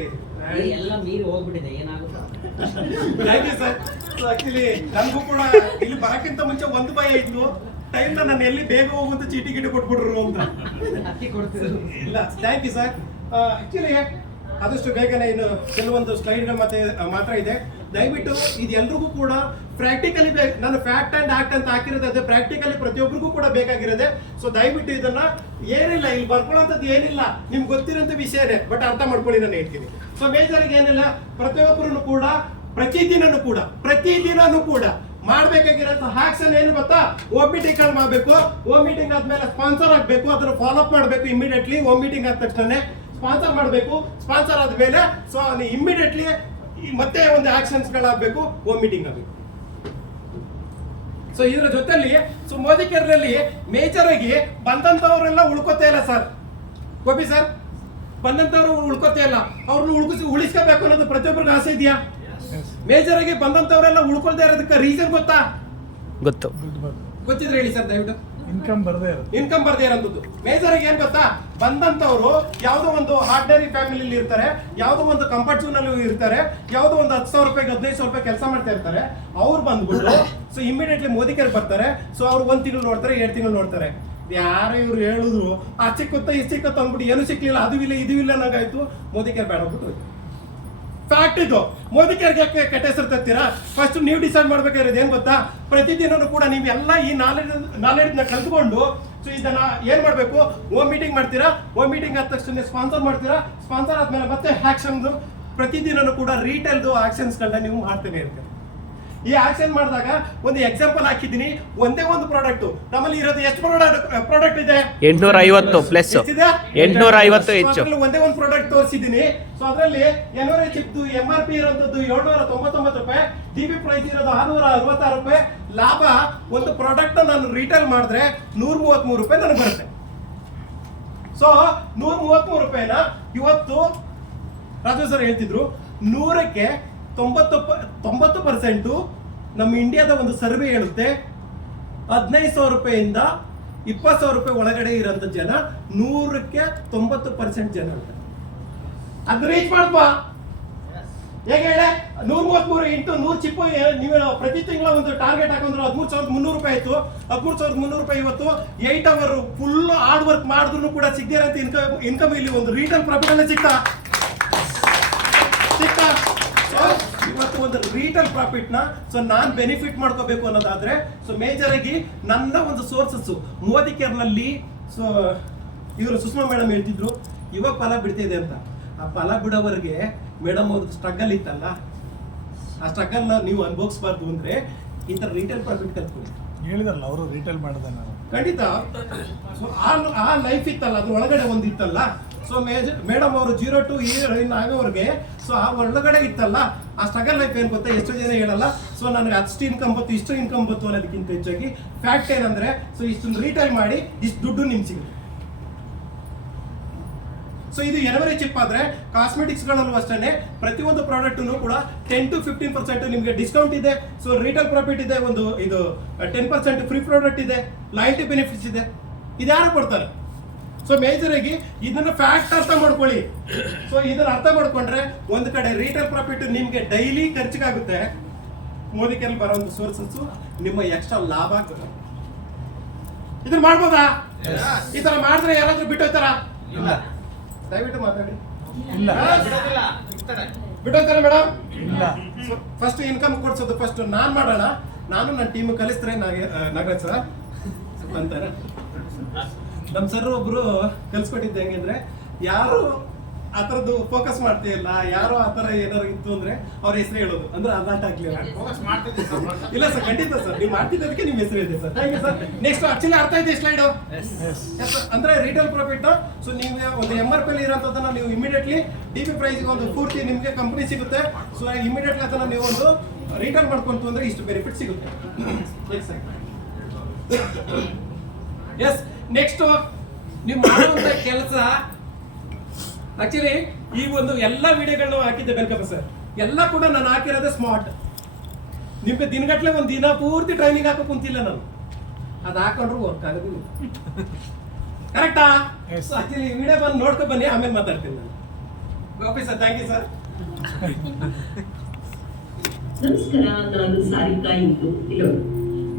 ಎಲ್ಲ ಮೀರಿ ಹೋಗ್ಬಿಟ್ಟಿದೆ, ಏನಾಗುತ್ತೆ? Thank you sir. So actually ನನಗೂ ಕೂಡ ಇಲ್ಲಿ ಬರೋಕ್ಕಿಂತ ಮುಂಚೆ ಒಂದು ಭಯ ಇತ್ತು, ಟೈಮ್ನ ನಾನು ಎಲ್ಲಿ ಬೇಗ ಹೋಗುವಂತ ಚೀಟಿ ಗಿಟಿ ಕೊಟ್ಬಿಟ್ರು ಅಂತ. ಇಲ್ಲ, ಥ್ಯಾಂಕ್ ಯು ಸರ್. ಆ್ಯಕ್ಚುಲಿ ಆದಷ್ಟು ಬೇಗನೆ ಇನ್ನು ಕೆಲವೊಂದು ಸ್ಲೈಡ್ಗಳು ಮತ್ತೆ ಮಾತ್ರ ಇದೆ. ದಯವಿಟ್ಟು ಇದೆಲ್ರಿಗೂ ಕೂಡ ಪ್ರಾಕ್ಟಿಕಲಿ ನಾನು ಫ್ಯಾಕ್ಟ್ ಆ್ಯಂಡ್ ಆಕ್ಟ್ ಅಂತ ಹಾಕಿರೋದು ಅದೇ ಪ್ರಾಕ್ಟಿಕಲಿ ಪ್ರತಿಯೊಬ್ಬರಿಗೂ ಕೂಡ ಬೇಕಾಗಿರೋದೆ. ಸೊ ದಯವಿಟ್ಟು ಇದನ್ನ ಏನಿಲ್ಲ, ಇಲ್ಲಿ ಬರ್ಕೊಳ್ಳೋಂಥದ್ದು ಏನಿಲ್ಲ, ನಿಮ್ಗೆ ಗೊತ್ತಿರೋಂಥ ವಿಷಯನೇ, ಬಟ್ ಅರ್ಥ ಮಾಡ್ಕೊಳ್ಳಿ ನಾನು ಹೇಳ್ತೀನಿ. ಸೊ ಮೇಜರ್ಗೆ ಏನಿಲ್ಲ, ಪ್ರತಿಯೊಬ್ಬರೂ ಕೂಡ ಪ್ರತಿದಿನನೂ ಕೂಡ ಮಾಡ್ಬೇಕಾಗಿರೋಂಥ ಆಕ್ಷನ್ ಏನು ಗೊತ್ತಾ? ಓಮ್ ಮೀಟಿಂಗ್ ಮಾಡಬೇಕು. ಓಮ್ ಮೀಟಿಂಗ್ ಆದ್ಮೇಲೆ ಸ್ಪಾನ್ಸರ್ ಆಗಬೇಕು, ಅದನ್ನ ಫಾಲೋ ಅಪ್ ಮಾಡಬೇಕು ಇಮಿಡಿಯೇಟ್ಲಿ. ಓಮ್ ಮೀಟಿಂಗ್ ಆದ ತಕ್ಷಣ ಸ್ಪಾನ್ಸರ್ ಮಾಡಬೇಕು. ಸ್ಪಾನ್ಸರ್ ಆದ್ಮೇಲೆ ಸೊ ಇಮಿಡಿಯೇಟ್ಲಿ ಮತ್ತೆ ಒಂದು ಆಕ್ಷನ್ಸ್ಗಳಾಗಬೇಕು, ಓಮ್ ಮೀಟಿಂಗ್ ಆಗಬೇಕು. ಸೊ ಇದರ ಜೊತೆಲಿ ಸೊ ಮೋದಿ ಕೇರ್ನಲ್ಲಿ ಮೇಜರ್ ಆಗಿ ಬಂದಂತವರೆಲ್ಲ ಉಳ್ಕೋತಾ ಇಲ್ಲ ಸರ್. ಗೋಪಿ ಸರ್, ಬಂದಂತವ್ರು ಉಳ್ಕೋತಾ ಇಲ್ಲ, ಅವ್ರನ್ನ ಉಳಿಸ್ಕೋಬೇಕು ಅನ್ನೋದು ಪ್ರತಿಯೊಬ್ಬರಿಗೂ ಆಸೆ ಇದೆಯಾ? ಮೇಜರ್ ಆಗಿ ಬಂದಂತವರೆಲ್ಲ ಉಳ್ಕೊಳ್ತಾ ಇರೋದಕ್ಕೆ ರೀಸನ್ ಗೊತ್ತಾ? ಗೊತ್ತಿದ್ರೆ ಹೇಳಿ ಸರ್ ದಯವಿಟ್ಟು. ಇನ್ಕಮ್ ಬರದೇ ಇರೋದು ಮೇಜರ್ ಆಗಿ ಏನ್ ಗೊತ್ತಾ? ಬಂದಂತವ್ರು ಯಾವುದೋ ಒಂದು ಆರ್ಡಿನರಿ ಫ್ಯಾಮಿಲಿಲಿ ಇರ್ತಾರೆ, ಯಾವುದೋ ಒಂದು ಕಂಫರ್ಟ್ ಝೋನ್ ಅಲ್ಲಿ ಇರ್ತಾರೆ, ಯಾವುದೋ ಒಂದು 10,000 ರೂಪಾಯಿ 15,000 ರೂಪಾಯಿ ಕೆಲಸ ಮಾಡ್ತಾ ಇರ್ತಾರೆ. ಅವ್ರು ಬಂದ್ಬಿಟ್ಟು ಸೊ ಇಮಿಡಿಯೇಟ್ಲಿ ಮೋದಿ ಕೇರ್ ಬರ್ತಾರೆ. ಸೊ ಅವ್ರು 1 ತಿಂಗಳು ನೋಡ್ತಾರೆ, 2 ತಿಂಗಳು ನೋಡ್ತಾರೆ. ಯಾರು ಇವ್ರು ಹೇಳಿದ್ರು ಆ ಸಿಕ್ಕುತ್ತಾ ಈ ಸಿಕ್ಕುತ್ತ ಅಂದ್ಬಿಟ್ಟು ಏನು ಸಿಕ್ಲಿಲ್ಲ, ಅದು ಇಲ್ಲ ಇದು ಇಲ್ಲ ಅನ್ನೋಂಗಾಯ್ತು. ಮೋದಿ ಕೇರ್ ಬೇಡ ಬಿಟ್ಟು ಫ್ಯಾಕ್ಟ್ ಇದು. ಮೋದಿ ಕೇರ್ಗೆ ಕೆಟ್ಟ ಹೆಸರು ತರ್ತೀರಾ? ಫಸ್ಟ್ ನೀವು ಡಿಸೈಡ್ ಮಾಡ್ಬೇಕಾಗಿರೋದು ಏನ್ ಗೊತ್ತಾ? ಪ್ರತಿದಿನನೂ ಕೂಡ ನೀವೆಲ್ಲ ಈ ನಾಲೆಡ್ಜ್ನ ಕಲ್ತ್ಕೊಂಡು ಸೊ ಇದನ್ನ ಏನ್ ಮಾಡ್ಬೇಕು? ಓಮ್ ಮೀಟಿಂಗ್ ಮಾಡ್ತೀರಾ, ಓಮ್ ಮೀಟಿಂಗ್ ಆದ ತಕ್ಷಣ ಸ್ಪಾನ್ಸರ್ ಮಾಡ್ತೀರಾ, ಸ್ಪಾನ್ಸರ್ ಆದ್ಮೇಲೆ ಮತ್ತೆ ಆಕ್ಷನ್. ಪ್ರತಿದಿನನೂ ಕೂಡ ರೀಟೇಲ್ದು ಆಕ್ಷನ್ಸ್ಗಳನ್ನ ನೀವು ಮಾಡ್ತಾನೆ ಇರ್ತೀರ. ಈ ಆಕ್ಷನ್ ಮಾಡಿದಾಗ ಒಂದು ಎಕ್ಸಾಂಪಲ್ ಹಾಕಿದ್ದೀನಿ. ಒಂದೇ ಒಂದು ಪ್ರಾಡಕ್ಟ್ ನಮ್ಮಲ್ಲಿ ಇರೋದು ಎಷ್ಟು ಪ್ರಾಡಕ್ಟ್ ಇದೆ? 850 ಪ್ಲಸ್ 850 ಹೆಚ್ಚು. ಒಂದೇ ಒಂದು ಪ್ರಾಡಕ್ಟ್ ತೋರಿಸಿದ್ದೀನಿ. ಸೊ ಅದರಲ್ಲಿ ಎನ್ವರೇಜ್ ಇತ್ತು, MRP ಇರೋಂಥದ್ದು 799 ರೂಪಾಯಿ, DB ಪ್ರೈಸ್ ಇರೋದು 666 ರೂಪಾಯಿ. ಲಾಭ ಒಂದು ಪ್ರಾಡಕ್ಟ್ ನಾನು ರೀಟೇಲ್ ಮಾಡಿದ್ರೆ 133 ರೂಪಾಯಿ ನನಗೆ ಬರುತ್ತೆ. ಸೊ 133 ರೂಪಾಯಿನ ಇವತ್ತು ರಾಜು ಸರ್ ಹೇಳ್ತಿದ್ರು 100ಕ್ಕೆ 90% ನಮ್ಮ ಇಂಡಿಯಾದ ಒಂದು ಸರ್ವೆ ಹೇಳುತ್ತೆ 15,000 ರೂಪಾಯಿಂದ 20,000 ರೂಪಾಯಿ ಒಳಗಡೆ ಇರೋಂಥ ಜನ 100ಕ್ಕೆ 90% ಜನ ಅದು ರೀಚ್ ಮಾಡ್ಬಾ. ಹೇಗೆ ಹೇಳೆ? 133 ಇಂಟು 100 ಚಿಪ್ಪು ನೀವು ಪ್ರತಿ ತಿಂಗಳ ಒಂದು ಟಾರ್ಗೆಟ್ ಹಾಕೊಂಡ್ರು 13,300 ರೂಪಾಯಿ ಆಯ್ತು. 13,300 ರೂಪಾಯಿ ಇವತ್ತು 8 ಅವರ್ ಫುಲ್ ಹಾರ್ಡ್ ವರ್ಕ್ ಮಾಡಿದ್ರು ಕೂಡ ಸಿಗದಿರೋಂಥ ಇನ್ಕಮ್ ಇಲ್ಲಿ ಒಂದು ರೀಟೇಲ್ ಪ್ರಾಫಿಟ್ ಅಲ್ಲೇ ಸಿಗ್ತಾ. ಇವತ್ತು ಒಂದು ರೀಟೇಲ್ ಪ್ರಾಫಿಟ್ ನ ಸೊ ನಾನ್ ಬೆನಿಫಿಟ್ ಮಾಡ್ಕೋಬೇಕು ಅನ್ನೋದಾದ್ರೆ ಸೊ ಮೇಜರ್ ಆಗಿ ನನ್ನ ಒಂದು ಸೋರ್ಸಸ್ ಮೋದಿ ಕೇರ್ ನಲ್ಲಿ. ಸೊ ಇವರು ಸುಷ್ಮಾ ಮೇಡಮ್ ಹೇಳ್ತಿದ್ರು ಇವಾಗ ಫಲ ಬಿಡ್ತಿದೆ ಅಂತ. ಆ ಫಲ ಬಿಡೋವರೆಗೆ ಮೇಡಮ್ ಅವ್ರದ್ದು ಸ್ಟ್ರಗಲ್ ಇತ್ತಲ್ಲ, ಆ ಸ್ಟ್ರಗಲ್ ನೀವು ಅನುಭವಿಸಬಾರ್ದು ಅಂದ್ರೆ ಈ ತರ ರೀಟೇಲ್ ಪ್ರಾಫಿಟ್ ಕಲ್ತ್ಕೊಳ್ಳಿ. ಹೇಳಿದಾರಲ್ಲ ಅವರು ರೀಟೇಲ್ ಮಾಡಿದ ಖಂಡಿತ. ಸೊ ಆ ಲೈಫ್ ಇತ್ತಲ್ಲ, ಅದ್ರ ಒಳಗಡೆ ಒಂದು ಇತ್ತಲ್ಲ. ಸೊ ಮೇಡಮ್ ಅವರು 0 to ಹೀರೋಯಿನ್ ಆಗೋವರೆಗೆ ಸೊ ಆ ಒಳಗಡೆ ಇತ್ತಲ್ಲ ಆ ಸ್ಟ್ರಗಲ್ ಲೈಫ್ ಏನ್ ಗೊತ್ತಾ? ಎಷ್ಟೋ ಜನ ಹೇಳಲ್ಲ ಸೊ ನನಗೆ ಅಷ್ಟು ಇನ್ಕಮ್ ಬತ್ತು ಇಷ್ಟು ಇನ್ಕಮ್ ಬತ್ತು ಅನ್ನೋದಕ್ಕಿಂತ ಹೆಚ್ಚಾಗಿ ಫ್ಯಾಕ್ಟ್ ಏನಂದ್ರೆ ಸೊ ಇಷ್ಟೊಂದು ರೀಟೇಲ್ ಮಾಡಿ ಇಷ್ಟು ದುಡ್ಡು ನಿಮ್ಗೆ ಸಿಗುತ್ತೆ. ಸೊ ಇದು ಎನವರಿ ಚಿಪ್ ಆದ್ರೆ ಕಾಸ್ಮೆಟಿಕ್ಸ್ಗಳಲ್ಲೂ ಅಷ್ಟೇ ಪ್ರತಿಯೊಂದು ಪ್ರಾಡಕ್ಟ್ ಕೂಡ 10 to 15% ನಿಮಗೆ ಡಿಸ್ಕೌಂಟ್ ಇದೆ. ಸೊ ರೀಟೇಲ್ ಪ್ರಾಫಿಟ್ ಇದೆ, ಒಂದು ಇದು 10% ಫ್ರೀ ಪ್ರಾಡಕ್ಟ್ ಇದೆ, ಲಾಯಲ್ಟಿ ಬೆನಿಫಿಟ್ಸ್ ಇದೆ. ಇದ್ಯಾರು ಕೊಡ್ತಾರೆ? ಸೊ ಮೇಜರ್ ಆಗಿ ಇದನ್ನ ಫ್ಯಾಕ್ಟ್ ಅರ್ಥ ಮಾಡ್ಕೊಳ್ಳಿ. ಸೊ ಇದನ್ನ ಅರ್ಥ ಮಾಡ್ಕೊಂಡ್ರೆ ಒಂದು ಕಡೆ ರೀಟೇಲ್ ಪ್ರಾಫಿಟ್ ನಿಮ್ಗೆ ಡೈಲಿ ಖರ್ಚಿಗಾಗುತ್ತೆ. ಮೋದಿ ಕೇರ್ ಬರೋಂಥ ಸೋರ್ಸಸ್ ನಿಮ್ಮ ಎಕ್ಸ್ಟ್ರಾ ಲಾಭ ಆಗುತ್ತೆ. ಇದನ್ನ ಮಾಡ್ಬೋದಾ? ಈ ತರ ಮಾಡಿದ್ರೆ ಯಾರಾದ್ರೂ ಬಿಟ್ಟೋಯ್ತಾರ? ಇಲ್ಲ. ದಯವಿಟ್ಟು ಮಾತಾಡಿ. ಇಲ್ಲ ಬಿಟ್ಟೋಯ್ತಾರ ಮೇಡಮ್? ಇಲ್ಲ. ಫಸ್ಟ್ ಇನ್ಕಮ್ ಕೊಡ್ಸೋದು ಫಸ್ಟ್ ನಾನ್ ಮಾಡೋಣ, ನಾನು ನನ್ನ ಟೀಮ್ ಕಲಿಸ್ತಾರೆ. ನಾಗರಾಜ್ ಸರ್ ಅಂತಾರೆ. ನಮ್ಮ ಸರ್ ಒಬ್ರು ಕಲ್ಸ್ಕೊಟ್ಟಿದ್ದೆ ಹೆಂಗಂದ್ರೆ ಯಾರು ಆ ಥರದ್ದು ಫೋಕಸ್ ಮಾಡ್ತೀಯಲ್ಲ, ಯಾರೋ ಆ ಥರ ಏನಾರು ಇತ್ತು ಅಂದ್ರೆ ಅವ್ರ ಹೆಸರು ಹೇಳೋದು ಅಂದ್ರೆ ಅಲರ್ಟ್ ಆಗ್ಲಿಲ್ಲ. ಇಲ್ಲ ಸರ್, ಖಂಡಿತ ಸರ್, ನೀವು ಮಾಡ್ತಿದ್ದದಕ್ಕೆ ನಿಮ್ಮ ಹೆಸರು ಇದೆ sir. Thank you sir. Next actually ಅರ್ಥ ಇದೆ ಸ್ಲೈಡು ಅಂದ್ರೆ ರಿಟೇಲ್ ಪ್ರಾಫಿಟ್. ಸೊ ನೀವು ಒಂದು MRP ಇರೋಂಥದ್ದನ್ನ ನೀವು ಇಮಿಡಿಯೇಟ್ಲಿ DP ಪ್ರೈಸ್ಗೆ ಒಂದು ಪೂರ್ತಿ ನಿಮಗೆ ಕಂಪನಿ ಸಿಗುತ್ತೆ. ಸೊ ಇಮಿಡಿಯೇಟ್ಲಿ ಅದನ್ನ ನೀವು ಒಂದು ರಿಟರ್ನ್ ಮಾಡ್ಕೊಂತು ಅಂದ್ರೆ ಇಷ್ಟು ಬೆನಿಫಿಟ್ ಸಿಗುತ್ತೆ. ಎಸ್, ನೆಕ್ಸ್ಟ್ ನೀವು ಮಾಡುವಂತ ಕೆಲಸ ಆಕ್ಚುಲಿ ಈ ಒಂದು ಎಲ್ಲ ವಿಡಿಯೋಗಳನ್ನ ಹಾಕಿದ್ದೆ ಬೆಲ್ಕಪ್ಪ ಸರ್, ಎಲ್ಲ ಕೂಡ ನಾನು ಹಾಕಿರೋದೇ ಸ್ಮಾರ್ಟ್. ನಿಮ್ಗೆ ದಿನಗಟ್ಲೆ ಒಂದು ದಿನ ಪೂರ್ತಿ ಟ್ರೈನಿಂಗ್ ಹಾಕೋ ಕುಂತಿಲ್ಲ ನಾನು, ಅದು ಹಾಕೊಂಡ್ರು ವರ್ಕ್ ಆಗೋದಿಲ್ಲ. ಕರೆಕ್ಟಾ? ಆಕ್ಚುಲಿ ವಿಡಿಯೋ ಬಂದು ನೋಡ್ಕೊ ಬನ್ನಿ, ಆಮೇಲೆ ಮಾತಾಡ್ತೀನಿ ನಾನು. Okay sir, thank you sir. ನಮಸ್ಕಾರ, ನಾನು ಸಾರಿಕಾ ಇಲ್ಲೋ.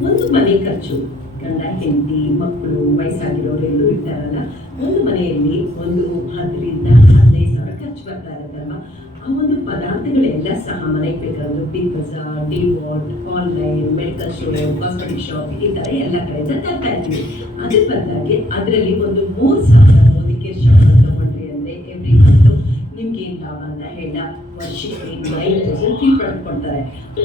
ಒಂದು ಮನೆ ಖರ್ಚು, ಗಂಡ ಹೆಂಡತಿ ಮಕ್ಕಳು ವಯಸ್ಸಾಗಿರೋರು ಎಲ್ಲರೂ ಇರ್ತಾರಲ್ಲ, ಒಂದು ಮನೆಯಲ್ಲಿ ಒಂದು 10,000 to 15,000 ಖರ್ಚು ಬರ್ತಾ ಇರುತ್ತಲ್ವಾ, ಆ ಒಂದು ಪದಾರ್ಥಗಳೆಲ್ಲ ಸಹ ಮನೆಗೆ ಬೇಕಾದ್ರೆ Big Bazaar, DMart, online, medical store, cosmetic shop ಈ ಥರ ಎಲ್ಲ ಕಡೆಯಿಂದ ತರ್ತಾ ಇರ್ತೀವಿ. ಅದ್ರ ಬದಲಾಗಿ ಅದರಲ್ಲಿ ಒಂದು 3,000 ಮೋದಿಕೆ ಶಾಪ್ ತಗೊಂಡ್ರಿ ಅಂದರೆ ಎವ್ರಿ ಮಂತ್ ನಿಮ್ಗೆ ಏನು ಲಾಭ ಅಂತ ಹೇಳ, ವರ್ಷಕ್ಕೆ 9,000 ಫ್ರೀ ಪ್ರಾಡಕ್ಟ್ ಕೊಡ್ತಾರೆ.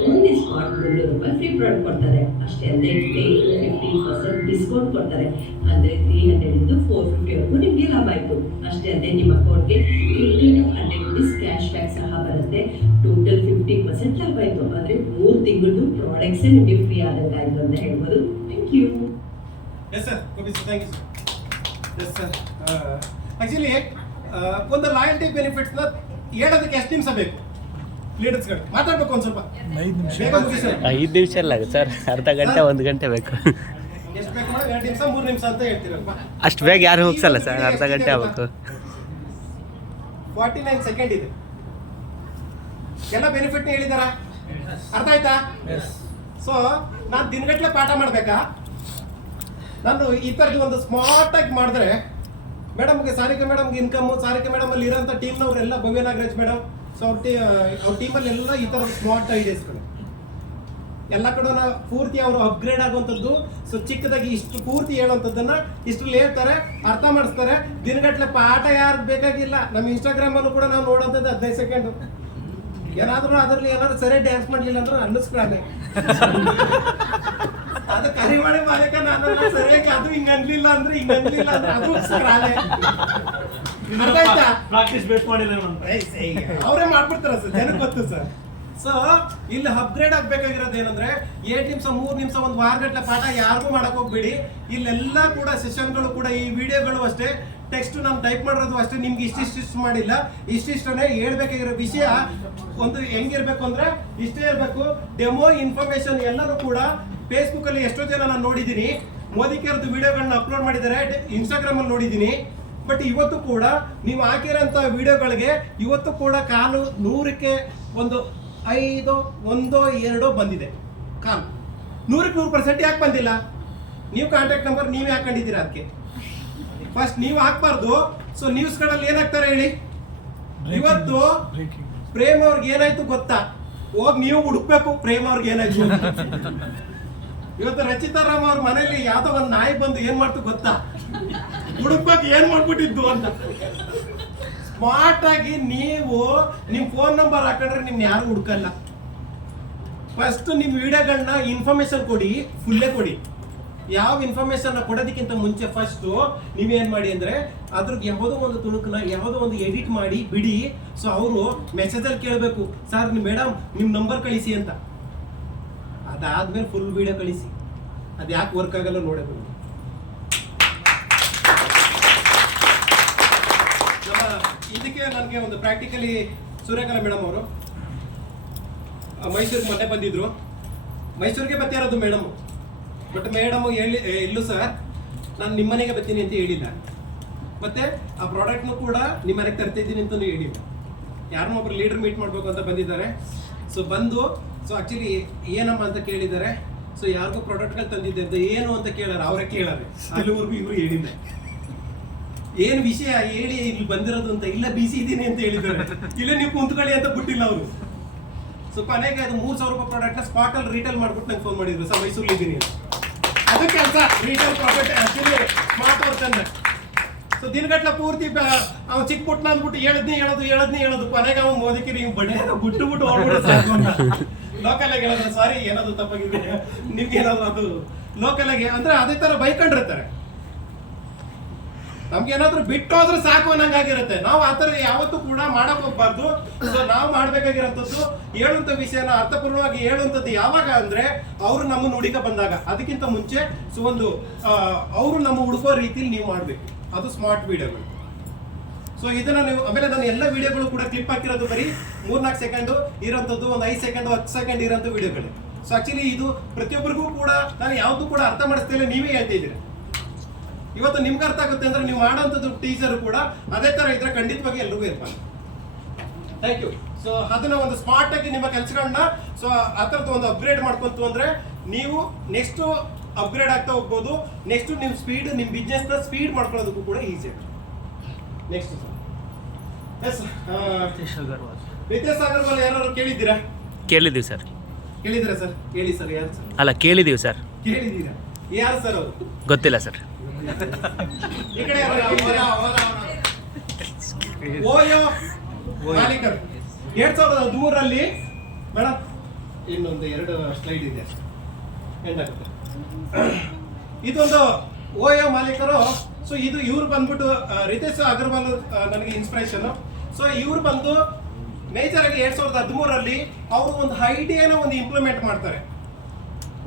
ಒಂದು ಸ್ಪಾಟ್ 300 ರೂಪಾಯಿ ಫ್ರೀ ಪ್ರಾಡಕ್ಟ್ ಕೊಡ್ತಾರೆ. ಅಷ್ಟೇ ಅಲ್ಲದೆ 50% ಡಿಸ್ಕೌಂಟ್ ಕೊಡ್ತಾರೆ. ಅಂದರೆ 300 ಇಂದ 450 ವರೆಗೂ ನಿಮಗೆ ಲಾಭ ಆಯಿತು. ಅಷ್ಟೇ ಅಲ್ಲದೆ ನಿಮ್ಮ ಅಕೌಂಟ್ಗೆ 50 to 100 rupees ಕ್ಯಾಶ್ ಬ್ಯಾಕ್ ಸಹ ಬರುತ್ತೆ. ಟೋಟಲ್ 50% ಲಾಭ ಆಯಿತು. ಅಂದರೆ 3 ತಿಂಗಳದ್ದು ಪ್ರಾಡಕ್ಟ್ಸೇ ನಿಮಗೆ ಫ್ರೀ ಆದಂಗೆ ಆಯಿತು ಅಂತ ಹೇಳ್ಬೋದು. Thank you. Yes sir, thank you sir. Yes sir, actually ಒಂದು ಲಾಯಲ್ಟಿ ಬೆನಿಫಿಟ್ಸ್ನ ಹೇಳೋದಕ್ಕೆ ಎಷ್ಟು ನಿಮಿಷ ಬೇಕು? ಲೀಡರ್ಸ್ಗಳು ಮಾತಾಡ್ಬೇಕು ಒಂದು ಸ್ವಲ್ಪ 5 ನಿಮಿಷ. ಬೇಗ ಮುಗಿಸಿ ಸರ್. 5 ನಿಮಿಷ ಅಲ್ಲ ಸರ್, ಅರ್ಧ ಗಂಟೆ 1 ಗಂಟೆ ಬೇಕು. ಎಷ್ಟು ಬೇಕು? 2 ನಿಮಿಷ 3 ನಿಮಿಷ ಅಂತ ಹೇಳ್ತೀರಲ್ವ? ಅಷ್ಟು ಬೇಗ ಯಾರು ಹೋಗ್ಸಲ್ಲ ಸರ್, ಅರ್ಧ ಗಂಟೆ ಆಗ್ಬೇಕು. 49 ಸೆಕೆಂಡ್ ಇದೆ. ಎಲ್ಲ ಬೆನಿಫಿಟ್ ಹೇಳಿದಾರ? ಅರ್ಥ ಆಯ್ತಾ? ಸೊ ನಾನು ದಿನಗಟ್ಲೆ ಪಾಠ ಮಾಡ್ಬೇಕಾ? ನಾನು ಈ ಥರದ್ದು ಒಂದು ಸ್ಮಾರ್ಟ್ ಆಗಿ ಮಾಡಿದ್ರೆ ಮೇಡಮ್ಗೆ, ಸಾರಿಕಾ ಮೇಡಮ್ಗೆ ಇನ್ಕಮು, ಸಾರಿಕಾ ಮೇಡಮ್ ಅಲ್ಲಿ ಇರೋಂಥ ಟೀಮ್ನವರೆಲ್ಲ, ಭವ್ಯ ನಾಗರಾಜ್ ಮೇಡಮ್, ಸೊ ಅವ್ರ ಟೀಮಲ್ಲಿ ಎಲ್ಲ ಈ ಥರದ ಸ್ಮಾರ್ಟ್ ಐಡಿಯಾಸ್ಗಳು ಎಲ್ಲ ಕಡೆ ಪೂರ್ತಿ ಅವರು ಅಪ್ಗ್ರೇಡ್ ಆಗುವಂಥದ್ದು. ಸೊ ಚಿಕ್ಕದಾಗಿ ಇಷ್ಟು ಪೂರ್ತಿ ಹೇಳುವಂಥದ್ದನ್ನ ಇಷ್ಟರಲ್ಲಿ ಹೇಳ್ತಾರೆ, ಅರ್ಥ ಮಾಡಿಸ್ತಾರೆ. ದಿನಗಟ್ಲೆ ಪಾಠ ಯಾರು ಬೇಕಾಗಿಲ್ಲ. ನಮ್ಮ ಇನ್ಸ್ಟಾಗ್ರಾಮಲ್ಲೂ ಕೂಡ ನಾವು ನೋಡೋಂಥದ್ದು 15 ಸೆಕೆಂಡ್. ಏನಾದರೂ ಅದರಲ್ಲಿ ಏನಾದ್ರು ಸರಿ ಡ್ಯಾನ್ಸ್ ಮಾಡಲಿಲ್ಲ ಅಂದ್ರೆ ಅನ್ನಿಸ್ಕೊಳನೆ ಅದು ಕರಿವಾಣಿ ಮಾಲೀಕ ನಾನು ಸರಿಯಾಗಿ ಅದು ಹಿಂಗ ಅನ್ಲಿಲ್ಲ ಅಂದ್ರೆ ಹಿಂಗ ಅನ್ಲಿಲ್ಲ ಅಂದ್ರೆ ಅದು ಪ್ರಾಕ್ಟೀಸ್ ಬೇಸ್ ಮಾಡಿಲ್ಲ ಅವರೇ ಮಾಡ್ಬಿಡ್ತಾರ ಸರ್, ಜನಕ್ಕೆ ಗೊತ್ತು ಸರ್. ಸೊ ಇಲ್ಲಿ ಅಪ್ಗ್ರೇಡ್ ಆಗ್ಬೇಕಾಗಿರೋದು ಏನಂದ್ರೆ 8 ನಿಮಿಷ 3 ನಿಮಿಷ ಒಂದು ವಾರಗಟ್ಟಲೆ ಪಾಠ ಯಾರಿಗೂ ಮಾಡಕ್ ಹೋಗ್ಬೇಡಿ. ಇಲ್ಲೆಲ್ಲ ಕೂಡ ಸೆಷನ್ಗಳು ಕೂಡ, ಈ ವಿಡಿಯೋಗಳು ಅಷ್ಟೇ, ಟೆಕ್ಸ್ಟ್ ನಾನು ಟೈಪ್ ಮಾಡಿರೋದು ಅಷ್ಟೇ. ನಿಮ್ಗೆ ಇಷ್ಟಿಷ್ಟು ಮಾಡಿಲ್ಲ, ಇಷ್ಟಿಷ್ಟೇ ಹೇಳ್ಬೇಕಾಗಿರೋ ವಿಷಯ ಒಂದು ಹೆಂಗಿರ್ಬೇಕು ಅಂದ್ರೆ ಇಷ್ಟೇ ಇರಬೇಕು. ಡೆಮೋ ಇನ್ಫಾರ್ಮೇಶನ್ ಎಲ್ಲರೂ ಕೂಡ ಫೇಸ್ಬುಕ್ ಅಲ್ಲಿ ಎಷ್ಟೋ ಜನ ನಾನು ನೋಡಿದ್ದೀನಿ, ಮೋದಿ ಕೇರ್ದು ವಿಡಿಯೋಗಳನ್ನ ಅಪ್ಲೋಡ್ ಮಾಡಿದ್ದಾರೆ, ಇನ್ಸ್ಟಾಗ್ರಾಮ್ ಅಲ್ಲಿ ನೋಡಿದ್ದೀನಿ. ಬಟ್ ಇವತ್ತು ಕೂಡ ನೀವು ಹಾಕಿರೋಂಥ ವಿಡಿಯೋಗಳಿಗೆ ಇವತ್ತು ಕೂಡ ಕಾಲು 100ಕ್ಕೆ ಒಂದು 5, 1, 2 ಬಂದಿದೆ. ಕಾಲು 100ಕ್ಕೆ 100% ಯಾಕೆ ಬಂದಿಲ್ಲ? ನೀವು ಕಾಂಟ್ಯಾಕ್ಟ್ ನಂಬರ್ ನೀವೇ ಹಾಕೊಂಡಿದ್ದೀರಾ. ಅದಕ್ಕೆ ಫಸ್ಟ್ ನೀವು ಹಾಕ್ಬಾರ್ದು. ಸೊ ನ್ಯೂಸ್ಗಳಲ್ಲಿ ಏನಾಗ್ತಾರೆ ಹೇಳಿ? ಇವತ್ತು ಪ್ರೇಮ್ ಅವ್ರಿಗೆ ಏನಾಯ್ತು ಗೊತ್ತಾ? ಹೋಗಿ ನೀವು ಹುಡುಕ್ಬೇಕು ಪ್ರೇಮ್ ಅವ್ರಿಗೆ ಏನಾಯ್ತು. ಇವತ್ತು ರಚಿತಾ ರಾಮ್ ಅವ್ರ ಮನೇಲಿ ಯಾವ್ದೋ ಒಂದು ನಾಯಿ ಬಂದು ಏನ್ ಮಾಡ್ತು ಗೊತ್ತಾ? ಹುಡುಕ್ಬೇಕು ಏನ್ ಮಾಡ್ಬಿಟ್ಟಿದ್ದು ಅಂತ. ಸ್ಮಾರ್ಟ್ ಆಗಿ ನೀವು ನಿಮ್ ಫೋನ್ ನಂಬರ್ ಹಾಕೊಂಡ್ರೆ ನಿಮ್ನ ಯಾರು ಹುಡುಕಲ್ಲ. ಫಸ್ಟ್ ನಿಮ್ ವಿಡಿಯೋಗಳನ್ನ ಇನ್ಫಾರ್ಮೇಶನ್ ಕೊಡಿ, ಫುಲ್ಲೇ ಕೊಡಿ. ಯಾವ ಇನ್ಫಾರ್ಮೇಶನ್ ಕೊಡೋದಕ್ಕಿಂತ ಮುಂಚೆ ಫಸ್ಟ್ ನೀವೇನ್ ಮಾಡಿ ಅಂದ್ರೆ ಅದ್ರದ್ದು ಯಾವುದೋ ಒಂದು ತುಣುಕನ್ನ ಯಾವುದೋ ಒಂದು ಎಡಿಟ್ ಮಾಡಿ ಬಿಡಿ. ಸೊ ಅವರು ಮೆಸೇಜಲ್ಲಿ ಕೇಳಬೇಕು, ಸರ್ ಮೇಡಮ್ ನಿಮ್ ನಂಬರ್ ಕಳಿಸಿ ಅಂತ. ಅದಾದ್ಮೇಲೆ ಫುಲ್ ವಿಡಿಯೋ ಕಳಿಸಿ. ಅದು ಯಾಕೆ ವರ್ಕ್ ಆಗಲ್ಲ ನೋಡಬೇಕು. ಇದಕ್ಕೆ ನನಗೆ ಒಂದು ಪ್ರಾಕ್ಟಿಕಲಿ ಸೂರ್ಯಕಲಾ ಮೇಡಮ್ ಅವರು ಮೈಸೂರಿಗೆ ಮೊನ್ನೆ ಬಂದಿದ್ರು. ಮೈಸೂರಿಗೆ ಬರ್ತಿರೋದು ಮೇಡಮ್. ಬಟ್ ಮೇಡಮ್ ಹೇಳಿ ಇಲ್ಲೂ ಸರ್ ನಾನು ನಿಮ್ಮ ಮನೆಗೆ ಬರ್ತೀನಿ ಅಂತ ಹೇಳಿಲ್ಲ. ಮತ್ತೆ ಆ ಪ್ರಾಡಕ್ಟ್ನು ಕೂಡ ನಿಮ್ಮ ಮನೆಗೆ ತರ್ತಿದ್ದೀನಿ ಅಂತಲೂ ಹೇಳಿಲ್ಲ. ಯಾರನ್ನೋ ಒಬ್ರು ಲೀಡರ್ ಮೀಟ್ ಮಾಡಬೇಕು ಅಂತ ಬಂದಿದ್ದಾರೆ. ಸೊ ಬಂದು ಸೊ ಆಕ್ಚುಲಿ ಏನಮ್ಮ ಅಂತ ಕೇಳಿದ್ದಾರೆ. ಸೊ ಯಾರಿಗೂ ಪ್ರಾಡಕ್ಟ್ಗಳು ತಂದಿದ್ದೆ ಅಂತ ಏನು ಅಂತ ಕೇಳಾರೆ, ಅವರೇ ಕೇಳಾರೆ. ಅಲ್ಲಿವರೆಗೂ ಇವರು ಹೇಳಿಲ್ಲ ಏನು ವಿಷಯ ಹೇಳಿ ಇಲ್ಲಿ ಬಂದಿರೋದು ಅಂತ. ಇಲ್ಲ ಬಿಸಿ ಇದ್ದೀನಿ ಅಂತ ಹೇಳಿದ್ದಾರೆ. ಇಲ್ಲ ನೀವು ಕುಂತ್ಕೊಳ್ಳಿ ಅಂತ ಬಿಟ್ಟಿಲ್ಲ ಅವರು. ಸೊ ಕೊನೆಗೆ ಅದು 3,000 ರೂಪಾಯಿ ಪ್ರಾಡಕ್ಟ್ ಸ್ಪಾಟ್ ಅಲ್ಲಿ ರಿಟೇಲ್ ಮಾಡ್ಬಿಟ್ಟು ನಂಗೆ ಫೋನ್ ಮಾಡಿದ್ರು, ಸರ್ ಮೈಸೂರಲ್ಲಿ ಇದ್ದೀನಿ ಅಂತ. ಅದು ಕೆಲಸ retail product actually smart work ಅಂದ. ಸೊ ದಿನಗಟ್ಲೆ ಪೂರ್ತಿ ಅವ್ನು ಚಿಕ್ಕ ಪುಟ್ನ ಅಂದ್ಬಿಟ್ಟು ಹೇಳದ್ನಿ ಕೊನೆಗೆ ಅವ್ನು ಮೋದಿಕಿರಿ ಇವ್ ಬಡೇ ಬಿಟ್ಟು ಲೋಕಲ್ ಆಗಿ ಹೇಳಿದ್ರೆ ಸಾರಿ ಏನಾದ್ರು ತಪ್ಪಾಗಿದೆ ನಿಮ್ಗೆ ಏನಾದ್ರು ಅದು ಲೋಕಲ್ ಆಗಿ ಅಂದ್ರೆ ಅದೇ ತರ ಬೈಕೊಂಡಿರ್ತಾರೆ. ನಮ್ಗೆ ಏನಾದ್ರು ಬಿಟ್ಟು ಹೋದ್ರೆ ಸಾಕು ಅನ್ನಂಗಾಗಿರುತ್ತೆ. ನಾವು ಆತರ ಯಾವತ್ತೂ ಕೂಡ ಮಾಡಕ್ ಹೋಗ್ಬಾರ್ದು. ಸೊ ನಾವು ಮಾಡ್ಬೇಕಾಗಿರೋಂಥದ್ದು ಹೇಳುವಂತ ವಿಷಯನ ಅರ್ಥಪೂರ್ಣವಾಗಿ ಹೇಳುವಂಥದ್ದು ಯಾವಾಗ ಅಂದ್ರೆ ಅವ್ರು ನಮ್ಮನ್ನ ಹುಡುಕ ಬಂದಾಗ, ಅದಕ್ಕಿಂತ ಮುಂಚೆ ಸೊ ಒಂದು ಅವರು ನಮ್ಮ ಹುಡುಕೋ ರೀತಿಲಿ ನೀವು ಮಾಡ್ಬೇಕು. ಅದು ಸ್ಮಾರ್ಟ್ ವಿಡಿಯೋಗಳು. ಸೊ ಇದನ್ನ ನೀವು ಆಮೇಲೆ ನಾನು ಎಲ್ಲ ವಿಡಿಯೋಗಳು ಕೂಡ ಕ್ಲಿಪ್ ಹಾಕಿರೋದು ಬರೀ 3-4 ಸೆಕೆಂಡ್ ಇರೋಂಥದ್ದು, ಒಂದು 5 ಸೆಕೆಂಡ್ 10 ಸೆಕೆಂಡ್ ಇರೋಂಥ ವಿಡಿಯೋಗಳು. ಸೊ ಆಕ್ಚುಲಿ ಇದು ಪ್ರತಿಯೊಬ್ಬರಿಗೂ ಕೂಡ ನಾನು ಯಾವ್ದು ಕೂಡ ಅರ್ಥ ಮಾಡಿಸ್ತಿಲ್ಲ, ನೀವೇ ಹೇಳ್ತಾ ಇದ್ದೀರಾ. ಇವತ್ತು ನಿಮ್ಗೆ ಅರ್ಥ ಆಗುತ್ತೆ ಅಂದ್ರೆ ನೀವು ಮಾಡೋಂಥದ್ದು ಟೀಚರ್ ಕೂಡ ಅದೇ ತರ ಇದ್ರೆ ಖಂಡಿತವಾಗಿ ಎಲ್ರಿಗೂ ಇರ್ತಾರೆ. Thank you. ಸೊ ಅದನ್ನ ಒಂದು ಸ್ಮಾರ್ಟ್ ಆಗಿ ನಿಮ್ಮ ಕೆಲಸಗಳನ್ನ ಸೊ ಆ ಥರದ್ದು ಒಂದು ಅಪ್ಗ್ರೇಡ್ ಮಾಡ್ಕೊಂತು ಅಂದ್ರೆ ನೀವು ನೆಕ್ಸ್ಟ್ ಅಪ್ಗ್ರೇಡ್ ಆಗ್ತಾ ಹೋಗ್ಬೋದು. ನೆಕ್ಸ್ಟ್ ನಿಮ್ಮ ಸ್ಪೀಡ್, ನಿಮ್ಮ ಬಿಸ್ನೆಸ್ ನ ಸ್ಪೀಡ್ ಮಾಡ್ಕೊಳ್ಳೋದಕ್ಕೂ ಕೂಡ ಈಸಿ ಆಗುತ್ತೆ. ನೆಕ್ಸ್ಟ್ ರಿತೇಶ್ ಅಗರ್ವಾಲ್ ಯಾರು ಕೇಳಿದ್ದೀರಾ? ಕೇಳಿದ್ದೀವಿ ಸರ್. ಕೇಳಿದ್ದೀರಾ ಸರ್? ಹೇಳಿ ಸರ್, ಯಾರು ಸರ್? ಅಲ್ಲ, ಕೇಳಿದ್ದೀವಿ ಸರ್. ಕೇಳಿದ್ದೀರಾ? ಯಾರು ಸರ್ ಅವರು? ಗೊತ್ತಿಲ್ಲ ಸರ್. ಈ ಕಡೆ ಓಯೋ ಮಾಲೀಕರು 2013 ಮೇಡಮ್ ಇನ್ನೊಂದು 2 ಸ್ಲೈಡ್ ಇದೆ, ಎಂಡಾಗುತ್ತೆ. ಇದೊಂದು ಓಯೋ ಮಾಲೀಕರು. ಸೊ ಇದು ಇವ್ರು ಬಂದ್ಬಿಟ್ಟು ರಿತೇಶ್ ಅಗರ್ವಾಲ್ ನನಗೆ ಇನ್ಸ್ಪಿರೇಷನ್. ಸೊ ಇವ್ರು ಬಂದು ಮೇಜರ್ ಆಗಿ 2013 ಅವರು ಒಂದು ಐಡಿಯಾನ ಒಂದು ಇಂಪ್ಲಿಮೆಂಟ್ ಮಾಡ್ತಾರೆ.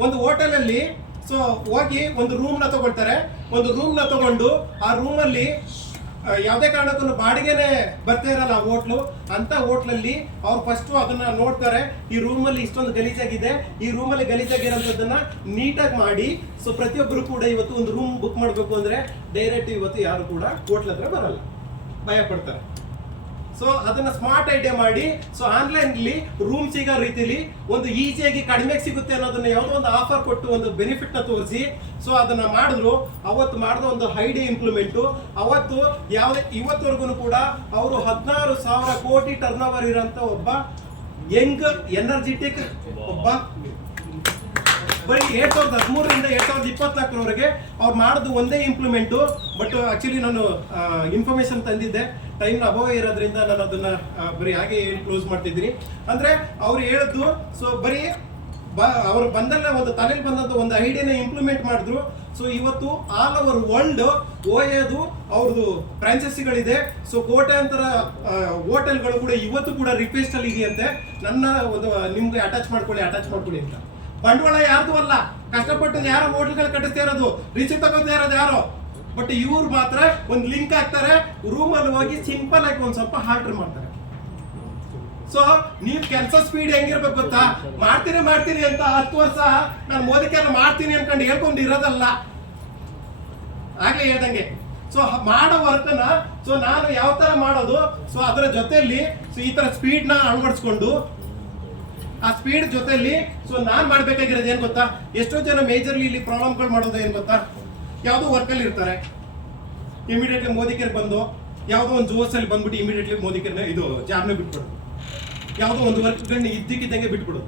ಒಂದು ಹೋಟೆಲ್ ಅಲ್ಲಿ ಸೊ ಹೋಗಿ ಒಂದು ರೂಮ್ ನ ತಗೊಳ್ತಾರೆ. ಒಂದು ರೂಮ್ ನ ತಗೊಂಡು ಆ ರೂಮ್ ಅಲ್ಲಿ ಯಾವುದೇ ಕಾರಣಕ್ಕೂ ಬಾಡಿಗೆನೆ ಬರ್ತಾ ಇರಲ್ಲ ಆ ಹೋಟ್ಲು. ಅಂತ ಹೋಟ್ಲಲ್ಲಿ ಅವ್ರು ಫಸ್ಟ್ ಅದನ್ನ ನೋಡ್ತಾರೆ, ಈ ರೂಮಲ್ಲಿ ಇಷ್ಟೊಂದು ಗಲೀಜಾಗಿದೆ, ಈ ರೂಮಲ್ಲಿ ಗಲೀಜಾಗಿರೋಂಥದ್ದನ್ನ ನೀಟಾಗಿ ಮಾಡಿ. ಸೊ ಪ್ರತಿಯೊಬ್ಬರು ಕೂಡ ಇವತ್ತು ಒಂದು ರೂಮ್ ಬುಕ್ ಮಾಡಬೇಕು ಅಂದ್ರೆ ಡೈರೆಕ್ಟ್ ಇವತ್ತು ಯಾರು ಕೂಡ ಹೋಟ್ಲ್ ಹತ್ರ ಬರಲ್ಲ, ಭಯ ಪಡ್ತಾರೆ. ಸೊ ಅದನ್ನ ಸ್ಮಾರ್ಟ್ ಐಡಿಯಾ ಮಾಡಿ ಸೊ ಆನ್ಲೈನ್ ಅಲ್ಲಿ ರೂಮ್ ಸಿಗೋ ರೀತಿಲಿ ಒಂದು ಈಸಿಯಾಗಿ ಕಡಿಮೆಗೆ ಸಿಗುತ್ತೆ ಅನ್ನೋದನ್ನ ಯಾವುದೋ ಒಂದು ಆಫರ್ ಕೊಟ್ಟು ಒಂದು ಬೆನಿಫಿಟ್ ನ ತೋರಿಸಿ ಸೊ ಅದನ್ನ ಮಾಡಿದ್ರು. ಅವತ್ತು ಮಾಡಿದ ಒಂದು ಐಡಿಯಾ ಇಂಪ್ಲಿಮೆಂಟ್ ಅವತ್ತು ಯಾವುದೇ ಇವತ್ತವರೆಗೂ ಕೂಡ ಅವರು 16,000 ಕೋಟಿ ಟರ್ನ್ ಓವರ್ ಇರೋಂಥ ಒಬ್ಬ ಯಂಗ್ ಎನರ್ಜೆಟಿಕ್ ಒಬ್ಬ ಬರೀ 2013 2024 ಅವ್ರು ಮಾಡೋದು ಒಂದೇ ಇಂಪ್ಲಿಮೆಂಟು. ಬಟ್ ಆಕ್ಚುಲಿ ನಾನು ಇನ್ಫಾರ್ಮೇಶನ್ ತಂದಿದ್ದೆ, ಟೈಮ್ ಅಭಾವ ಇರೋದ್ರಿಂದ ನಾನು ಅದನ್ನ ಬರೀ ಹಾಗೆ ಕ್ಲೋಸ್ ಮಾಡ್ತಿದ್ದೀನಿ. ಅಂದ್ರೆ ಅವ್ರು ಹೇಳಿದ್ದು ಸೊ ಬರೀ ಅವ್ರು ಬಂದಲ್ಲ ಒಂದು ತಲೆಯಲ್ಲಿ ಬಂದಂತ ಒಂದು ಐಡಿಯಾನ ಇಂಪ್ಲಿಮೆಂಟ್ ಮಾಡಿದ್ರು. ಸೊ ಇವತ್ತು ಆಲ್ ಓವರ್ ವರ್ಲ್ಡ್ ಓಯೋದು ಅವ್ರದ್ದು ಫ್ರಾಂಚೈಸಿಗಳಿದೆ. ಸೊ ಕೋಟ್ಯಾಂತರ ಹೋಟೆಲ್ಗಳು ಕೂಡ ಇವತ್ತು ಕೂಡ ರಿಕ್ವೆಸ್ಟ್ ಅಲ್ಲಿ ಇದೆಯಂತೆ, ನನ್ನ ಒಂದು ನಿಮ್ಗೆ ಅಟ್ಯಾಚ್ ಮಾಡ್ಕೊಳ್ಳಿ ಅಂತ. ಬಂಡವಾಳ ಯಾರ್ದು ಅಲ್ಲ, ಕಷ್ಟಪಟ್ಟು ಯಾರೋ ಹೋಟೆಲ್ಗಳು ಕಟ್ಟಿಸ್ತಾ ಇರೋದು, ರಿಸಿಪ್ಟ್ ತಗೋತಾ ಇರೋದು ಯಾರೋ. ಬಟ್ ಇವ್ರು ಮಾತ್ರ ಒಂದು ಲಿಂಕ್ ಹಾಕ್ತಾರೆ, ರೂಮಲ್ಲಿ ಹೋಗಿ ಸಿಂಪಲ್ ಆಗಿ ಒಂದ್ ಸ್ವಲ್ಪ ಆರ್ಡರ್ ಮಾಡ್ತಾರೆ. ಸೊ ನೀವ್ ಕೆಲಸ ಸ್ಪೀಡ್ ಹೆಂಗಿರ್ಬೇಕು ಗೊತ್ತಾ? ಮಾಡ್ತೀನಿ ಅಂತ 10 ವರ್ಷ ನಾನು ಮೋದಿಕೆಲ್ಲ ಮಾಡ್ತೀನಿ ಅನ್ಕೊಂಡು ಹೇಳ್ಕೊಂಡು ಇರೋದಲ್ಲ. ಹಾಗೆ ಹೇಳ್ದಂಗೆ ಸೊ ಮಾಡೋ ವರ್ಕ್ನ ಸೊ ನಾನು ಯಾವ ತರ ಮಾಡೋದು, ಸೊ ಅದರ ಜೊತೆಯಲ್ಲಿ ಸೊ ಈ ತರ ಸ್ಪೀಡ್ ನ ಅಳವಡಿಸ್ಕೊಂಡು ಆ ಸ್ಪೀಡ್ ಜೊತೆಲಿ ಸೊ ನಾನ್ ಮಾಡ್ಬೇಕಾಗಿರೋದು ಏನ್ ಗೊತ್ತಾ? ಎಷ್ಟೋ ಜನ ಮೇಜರ್ಲಿ ಇಲ್ಲಿ ಪ್ರಾಬ್ಲಮ್ಗಳು ಮಾಡೋದು ಏನ್ ಗೊತ್ತಾ? ಯಾವುದೋ ವರ್ಕಲ್ಲಿ ಇರ್ತಾರೆ, ಇಮಿಡಿಯೇಟ್ಲಿ ಮೋದಿಕೇರ್ ಬಂದು ಯಾವುದೋ ಒಂದು ಜೋಸಲ್ಲಿ ಬಂದ್ಬಿಟ್ಟು ಇಮಿಡಿಯೇಟ್ಲಿ ಮೋದಿಕೇರ್ನ ಇದು ಜಾಬ್ನ ಬಿಟ್ಬಿಡೋದು, ಯಾವುದೋ ಒಂದು ವರ್ಕ್ಗಳನ್ನ ಇದ್ದಕ್ಕಿದ್ದಂಗೆ ಬಿಟ್ಬಿಡೋದು.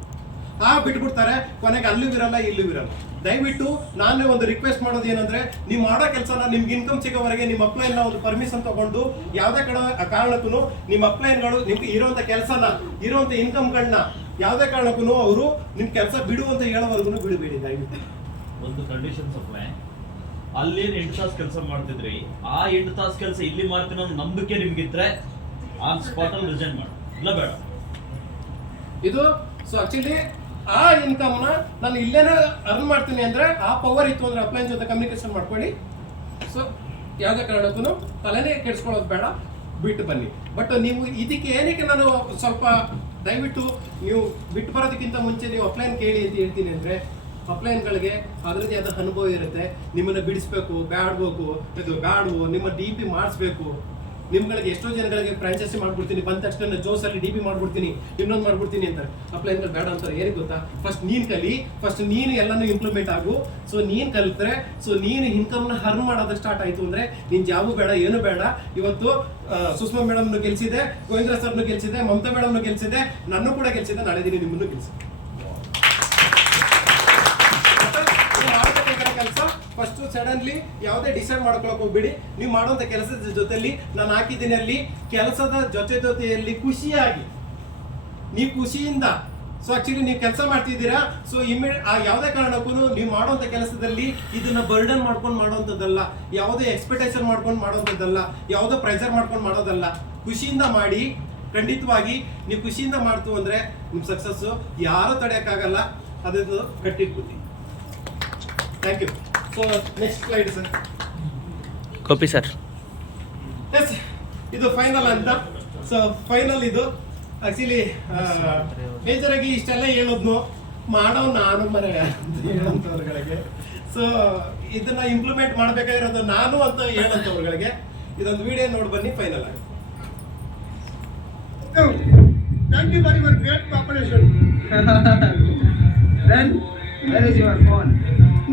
ಬಿಟ್ಬಿಡ್ತಾರೆ, ಕೊನೆಗೆ ಅಲ್ಲೂ ಇರಲ್ಲ ಇಲ್ಲೂ ಇರಲ್ಲ. ದಯವಿಟ್ಟು ನಾನೇ ಒಂದು ರಿಕ್ವೆಸ್ಟ್ ಮಾಡೋದು ಏನಂದ್ರೆ, ನೀವು ಮಾಡೋ ಕೆಲಸನ ನಿಮ್ಗೆ ಇನ್ಕಮ್ ಸಿಗೋವರೆಗೆ ನಿಮ್ಮ ಅಪ್ಲೈನ್ ಒಂದು ಪರ್ಮಿಷನ್ ತಗೊಂಡು ಯಾವುದೇ ಕಾರಣಕ್ಕೂ ನಿಮ್ಮ ಅಪ್ಲೈನ್ಗಳು ನಿಮ್ಗೆ ಇರುವಂತ ಕೆಲಸನ ಇರುವಂತ ಇನ್ಕಮ್ಗಳನ್ನ ಯಾವುದೇ ಕಾರಣಕ್ಕೂ ಅವರು ನಿಮ್ ಕೆಲಸ ಬಿಡು ಅಂತ ಹೇಳೋವರೆಗೂ ಬಿಡಬೇಡಿ ದಯವಿಟ್ಟು. ಒಂದು ಕಂಡೀಷನ್ ಸಪ್ಲೈ ಅಲ್ಲಿ 8 ತಾಸು ಕೆಲಸ ಮಾಡ್ತಿದ್ರಿ, ಆ 8 ತಾಸು ಕೆಲಸ ಇಲ್ಲಿ ಮಾಡ್ತೀನಿ ಅನ್ನೋ ನಂಬಿಕೆ ನಿಮ್ಗಿದ್ರೆ ಆನ್ ಸ್ಪಾಟ್ ಅಲ್ಲಿ ರಿಸೈನ್ ಮಾಡಿ, ಇಲ್ಲ ಬೇಡ. ಇದು ಸೊ ಆಕ್ಚುಲಿ ಆ ಇನ್ಕಮ್ ನ ನಾನು ಇಲ್ಲೇನೆ ಅರ್ನ್ ಮಾಡ್ತೀನಿ ಅಂದ್ರೆ ಆ ಪವರ್ ಇತ್ತು ಅಂದ್ರೆ ಅಪ್ಲೈನ್ ಜೊತೆ ಕಮ್ಯುನಿಕೇಶನ್ ಮಾಡ್ಕೊಳ್ಳಿ. ಸೊ ಯಾವುದೇ ಕಾರಣಕ್ಕೂ ತಲೆನೇ ಕೆಡ್ಸ್ಕೊಳ್ಳೋದು ಬೇಡ, ಬಿಟ್ಟು ಬನ್ನಿ. ಬಟ್ ನೀವು ಇದಕ್ಕೆ ಏನಕ್ಕೆ ನಾನು ಸ್ವಲ್ಪ ದಯವಿಟ್ಟು ನೀವು ಬಿಟ್ಟು ಬರೋದಕ್ಕಿಂತ ಮುಂಚೆ ನೀವು ಅಪ್ಲೈನ್ ಕೇಳಿ ಅಂತ ಹೇಳ್ತೀನಿ ಅಂದ್ರೆ, ಅಪ್ಲೈನ್ಗಳಿಗೆ ಅದರದ್ದೇ ಆದ ಅನುಭವ ಇರುತ್ತೆ. ನಿಮ್ಮನ್ನ ಬಿಡಿಸ್ಬೇಕು, ಬ್ಯಾಡ್ವು ನಿಮ್ಮ DP ಮಾಡಿಸ್ಬೇಕು. ನಿಮ್ಗಳಿಗೆ ಎಷ್ಟೋ ಜನಗಳಿಗೆ ಫ್ರಾಂಚೈಸಿ ಮಾಡ್ಬಿಡ್ತೀನಿ, ಬಂದ ತಕ್ಷಣ ಜೋಸಲ್ಲಿ DP ಮಾಡ್ಬಿಡ್ತೀನಿ, ಇನ್ನೊಂದು ಮಾಡ್ಬಿಡ್ತೀನಿ ಅಂತಾರೆ. ಅಪ್ಲೈನ್ಗಳು ಬೇಡ ಅಂತಾರೆ. ಏನಕ್ಕೆ ಗೊತ್ತಾ? ಫಸ್ಟ್ ನೀನ್ ಕಲಿ, ಫಸ್ಟ್ ನೀನು ಎಲ್ಲಾನು ಇಂಪ್ಲಿಮೆಂಟ್ ಆಗು. ಸೊ ನೀನ್ ಕಲಿತ್ರೆ ಸೊ ನೀನು ಇನ್ಕಮ್ನ ಅರ್ನ್ ಮಾಡೋದಕ್ಕೆ ಸ್ಟಾರ್ಟ್ ಆಯ್ತು ಅಂದ್ರೆ ನೀನ್ ಜಾಬು ಬೇಡ, ಏನು ಬೇಡ. ಇವತ್ತು ಸುಷ್ಮಾ ಮೇಡಮ್ನು ಗೆಲ್ಸಿದೆ, ಗೋವಿಂದ್ರ ಸರ್ನು ಗೆಲ್ಸಿದೆ, ಮಮತಾ ಮೇಡಮ್ನು ಗೆಲ್ಸಿದೆ, ನನ್ನ ಕೂಡ ಗೆಲ್ಸಿದೆ, ನಾಳೆ ದಿನ ನಿಮ್ಮನ್ನು ಗೆಲ್ಸಿದೆ. ನೀವು ಮಾಡಬೇಕಾಗಿರೋ ಕೆಲಸ ಫಸ್ಟ್ ಸಡನ್ಲಿ ಯಾವುದೇ ಡಿಸೈಡ್ ಮಾಡ್ಕೊಳಕ್ ಹೋಗ್ಬಿಡಿ. ನೀವು ಮಾಡುವಂತ ಕೆಲಸದ ಜೊತೆಲಿ ನಾನು ಹಾಕಿದ್ದೀನಿ ಅಲ್ಲಿ ಕೆಲಸದ ಜೊತೆಯಲ್ಲಿ ಖುಷಿಯಾಗಿ ನೀವು ಖುಷಿಯಿಂದ ಸೊ ಆಕ್ಚುಲಿ ನೀವು ಕೆಲಸ ಮಾಡ್ತಿದ್ದೀರಾ. ಸೊ ಯಾವುದೇ ಕಾರಣಕ್ಕೂ ನೀವು ಮಾಡುವಂತ ಕೆಲಸದಲ್ಲಿ ಇದನ್ನ ಬರ್ಡನ್ ಮಾಡ್ಕೊಂಡು ಮಾಡುವಂಥದ್ದಲ್ಲ, ಯಾವುದೇ ಎಕ್ಸ್ಪೆಕ್ಟೇಷನ್ ಮಾಡ್ಕೊಂಡು ಮಾಡುವಂಥದ್ದಲ್ಲ, ಯಾವುದೋ ಪ್ರೆಷರ್ ಮಾಡ್ಕೊಂಡು ಮಾಡೋದಲ್ಲ. ಖುಷಿಯಿಂದ ಮಾಡಿ. ಖಂಡಿತವಾಗಿ ನೀವು ಖುಷಿಯಿಂದ ಮಾಡ್ತು ಅಂದ್ರೆ ನಿಮ್ಮ ಸಕ್ಸಸ್ಸು ಯಾರು ತಡೆಯೋಕ್ಕಾಗಲ್ಲ. ಅದನ್ನು ಕಟ್ಟಿಟ್ಬಿಡಿ. Thank you. So next slide sir. Copy sir. Yes, ಇದು ಫೈನಲ್ ಅಂತ. ಸೊ ಫೈನಲ್ ಇದು ಆಕ್ಚುಲಿ ಮೇಜರ್ ಆಗಿ ಇಷ್ಟೆಲ್ಲ ಹೇಳೋದ್ನು ಮಾಡೋ ನಾನು ಮರೆ ಅಂತ ಹೇಳೋಂಥವ್ರುಗಳಿಗೆ. ಸೊ ಇದನ್ನ ಇಂಪ್ಲಿಮೆಂಟ್ ಮಾಡಬೇಕಾಗಿರೋದು ನಾನು ಅಂತ ಹೇಳೋಂಥವ್ರುಗಳಿಗೆ ಇದೊಂದು ವಿಡಿಯೋ ನೋಡಿ ಬನ್ನಿ. ಫೈನಲ್ ಆಗಿ Thank you for your great cooperation. Then, where is your phone?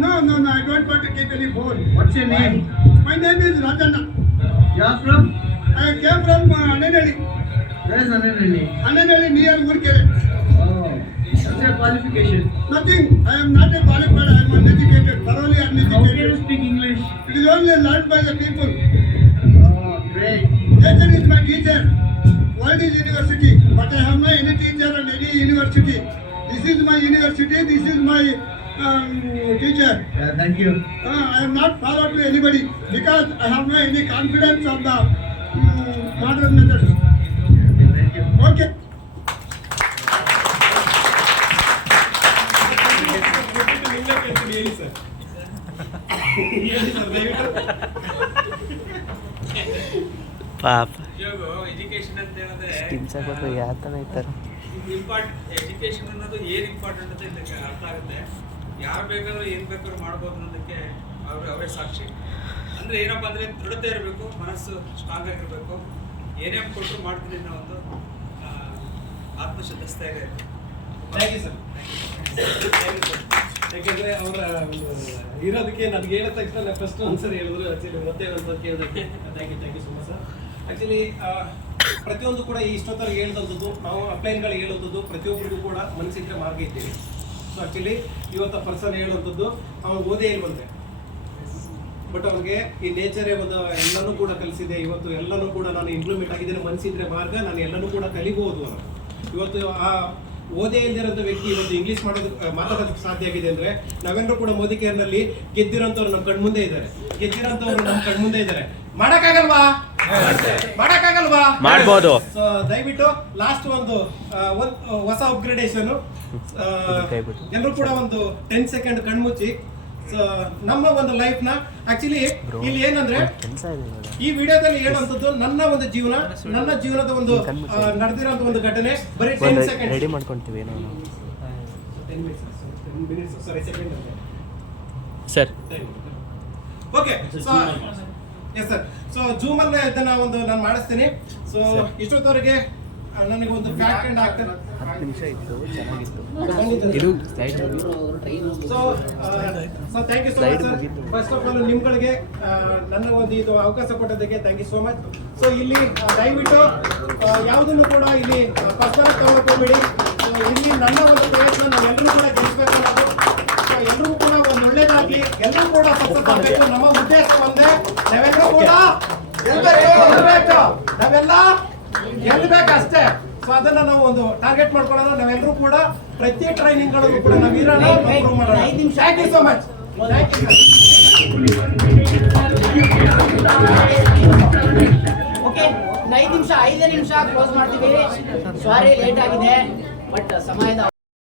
No, I don't want to keep any phone. What's your name? My name is Rajanna. You are from? I came from Ananelli. Where is Ananelli? Ananelli near Urkere. Oh, what's your qualification? Nothing. I am not a qualified. I am uneducated. Thoroughly How can you uneducated. speak English? It is only learned by the people. Oh, great. Teacher is my teacher. World is university, but I have no any teacher and any university. This is my university. This is my teacher. Yeah, thank you. I am not follow to anybody because I have no any confidence on the modern methods. Okay, thank you. Okay. ನಿಮ್ಗೆ ಕೇಳ್ತೀನಿ, ಹೇಳಿ sir. ಹೇಳಿ sir ದಯವಿಟ್ಟು. ಪಾಪ education ಅಂತ ಹೇಳಿದ್ರೆ ಹಿಂಸೆ ಯಾವ ಥರ ಇರ್ತಾರೆ. ಎಜುಕೇಶನ್ ಅನ್ನೋದು ಏನು ಇಂಪಾರ್ಟೆಂಟ್ ಅಂತ ಇದಕ್ಕೆ ಅರ್ಥ ಆಗುತ್ತೆ. ಯಾರು ಬೇಕಾದ್ರೂ ಏನು ಬೇಕಾದ್ರೂ ಮಾಡ್ಬೋದು ಅನ್ನೋದಕ್ಕೆ ಅವರೇ ಸಾಕ್ಷಿ. ಅಂದರೆ ಏನಪ್ಪ ಅಂದರೆ ದೃಢತೆ ಇರಬೇಕು, ಮನಸ್ಸು ಸ್ಟ್ರಾಂಗ್ ಆಗಿರಬೇಕು, ಏನೇ ಕೊಟ್ಟು ಮಾಡ್ತೀನಿ ಅನ್ನೋ ಒಂದು ಆತ್ಮಶುದ್ಧ ಸ್ಥೈರ್ಯ ಇರಬೇಕು. Thank you sir. ಯಾಕೆಂದ್ರೆ ಅವರ ಇರೋದಕ್ಕೆ ನನಗೆ ಹೇಳಿದ ತಕ್ಷಣ ಫಸ್ಟ್ ಒಂದ್ಸರಿ ಹೇಳಿದ್ರು. ಆಕ್ಚುಲಿ ಮತ್ತೆ ಒಂದು ಕೇಳೋದಕ್ಕೆ thank you so much sir. Actually ಪ್ರತಿಯೊಂದು ಕೂಡ ಇಷ್ಟೊತ್ತರಿಗೆ ಹೇಳ್ದಂಥದ್ದು ನಾವು ಅಪ್ಲೈನ್ಗಳು ಹೇಳುವಂಥದ್ದು ಪ್ರತಿಯೊಬ್ಬರಿಗೂ ಕೂಡ ಮನಸ್ಸಿದ್ರೆ ಮಾರ್ಗ ಇದ್ದೀವಿ. ಸೊ ಆಕ್ಚುಲಿ ಇವತ್ತು ಪರ್ಸನ್ ಹೇಳುವಂಥದ್ದು ಅವನು ಓದೇ ಇಲ್ಲಿ ಬಂದೆ, ಬಟ್ ಅವ್ನಿಗೆ ಈ ನೇಚರೇ ಒಂದು ಎಲ್ಲನೂ ಕೂಡ ಕಲಿಸಿದೆ. ಇವತ್ತು ಎಲ್ಲನೂ ಕೂಡ ನಾನು ಇಂಪ್ಲಿಮೆಂಟ್ ಆಗಿದ್ದೇನೆ. ಮನಸ್ಸಿದ್ರೆ ಮಾರ್ಗ, ನಾನು ಎಲ್ಲನೂ ಕೂಡ ಕಲಿಬಹುದು ಅನ್ನೋದು. ಇವತ್ತು ಆ ಓದೇ ಇಲ್ದಿರೋಂಥ ವ್ಯಕ್ತಿ ಇವತ್ತು ಇಂಗ್ಲೀಷ್ ಮಾತಾಡೋದಕ್ಕೆ ಸಾಧ್ಯ ಆಗಿದೆ ಅಂದ್ರೆ ನಾವೆಲ್ಲರೂ ಕೂಡ ಮೋದಿ ಕೇರ್ನಲ್ಲಿ ಗೆದ್ದಿರೋಂಥವ್ರು ನಮ್ಮ ಕಣ್ಮುಂದೆ ಇದ್ದಾರೆ. ಗೆದ್ದಿರೋಂಥವ್ರು ನಮ್ಮ ಕಣ್ಮುಂದೆ ಇದ್ದಾರೆ. ಮಾಡಕ್ಕಾಗಲ್ವಾ? ಮಾಡ್ಬೋದು. ಸೊ ದಯವಿಟ್ಟು ಲಾಸ್ಟ್ ಒಂದು ಹೊಸ ಅಪ್ಗ್ರೇಡೇಷನ್ ಎಲ್ಲರೂ ಕೂಡ ಒಂದು 10 ಸೆಕೆಂಡ್ ಕಣ್ಮುಚ್ಚಿ. ಸೊ ನಮ್ಮ ಒಂದು ಲೈಫ್ ನ ಆಕ್ಚುಲಿ ಇಲ್ಲಿ ಏನಂದ್ರೆ ಈ ವಿಡಿಯೋದಲ್ಲಿ ಹೇಳುವಂಥದ್ದು ನನ್ನ ಒಂದು ಜೀವನ, ನನ್ನ ಜೀವನದ ಒಂದು ನಡೆದಿರೋಂಥ ಒಂದು ಘಟನೆ. ಬರೀ 10 ಸೆಕೆಂಡ್ ರೆಡಿ ಮಾಡ್ಕೊಂತೀವಿ ನಾವು 10 minutes sorry second sir. Okay. So yes sir. So zoom ಅಲ್ಲಿ ಇದನ್ನ ಒಂದು ನಾನು ಮಾಡಿಸ್ತೀನಿ. ಸೊ ಇಷ್ಟೊತ್ತವರೆಗೆ ನನಗೆ ಒಂದು ಫ್ಯಾಕ್ಟ್ ಅಂಡ್ ಆಕ್ಟರ್ 10 ನಿಮಿಷ ಇತ್ತು, ಚೆನ್ನಾಗಿತ್ತು. ಇದು slide so thank you so much sir. First of all ನಿಮ್ಗಳಿಗೆ ನನ್ನ ಒಂದು ಇದು ಅವಕಾಶ ಕೊಟ್ಟದಕ್ಕೆ thank you so much. So ಇಲ್ಲಿ ದಯವಿಟ್ಟು ಯಾವುದನ್ನು ಕೂಡ ಇಲ್ಲಿ ಪರ್ಸನಲ್ ತಗೊಳ್ಕೋಬೇಡಿ. ಸೊ ಇಲ್ಲಿ ನನ್ನ ಒಂದು ಪ್ರಯತ್ನ ನಾವೆಲ್ಲರೂ ಕೂಡ ಗೆಲ್ಲಿಸಬೇಕು ಅನ್ನೋದು. ಸೊ ಎಲ್ಲರಿಗೂ ಕೂಡ ಒಂದು ಒಳ್ಳೇದಾಗ್ಲಿ, ಎಲ್ಲರೂ ಕೂಡ ಸಕ್ಸಸ್ ಆಗಬೇಕು. ನಮ್ಮ ಉದ್ದೇಶ ಒಂದೇ, ನಾವೆಲ್ಲರೂ ಕೂಡ ಗೆಲ್ಲಬೇಕು, ನಾವೆಲ್ಲ ಗೆಲ್ಲಬೇಕು ಅಷ್ಟೇ. ಸೊ ಅದನ್ನ ನಾವು ಒಂದು ಟಾರ್ಗೆಟ್ ಮಾಡ್ಕೊಳ್ಳೋಣ. ನಾವೆಲ್ಲರೂ ಕೂಡ ಪ್ರತಿ ಟ್ರೈನಿಂಗ್ ಗಳಲ್ಲೂ ಕೂಡ ನಾವು ಇರೋಣ, ಇಂಪ್ರೂವ್ ಮಾಡೋಣ. Thank you so much. Thank you. Okay, 5 ನಿಮಿಷ ಕ್ಲೋಸ್ ಮಾಡ್ತೀವಿ. ಸಾರಿ ಲೇಟ್ ಆಗಿದೆ, ಬಟ್ ಸಮಯದ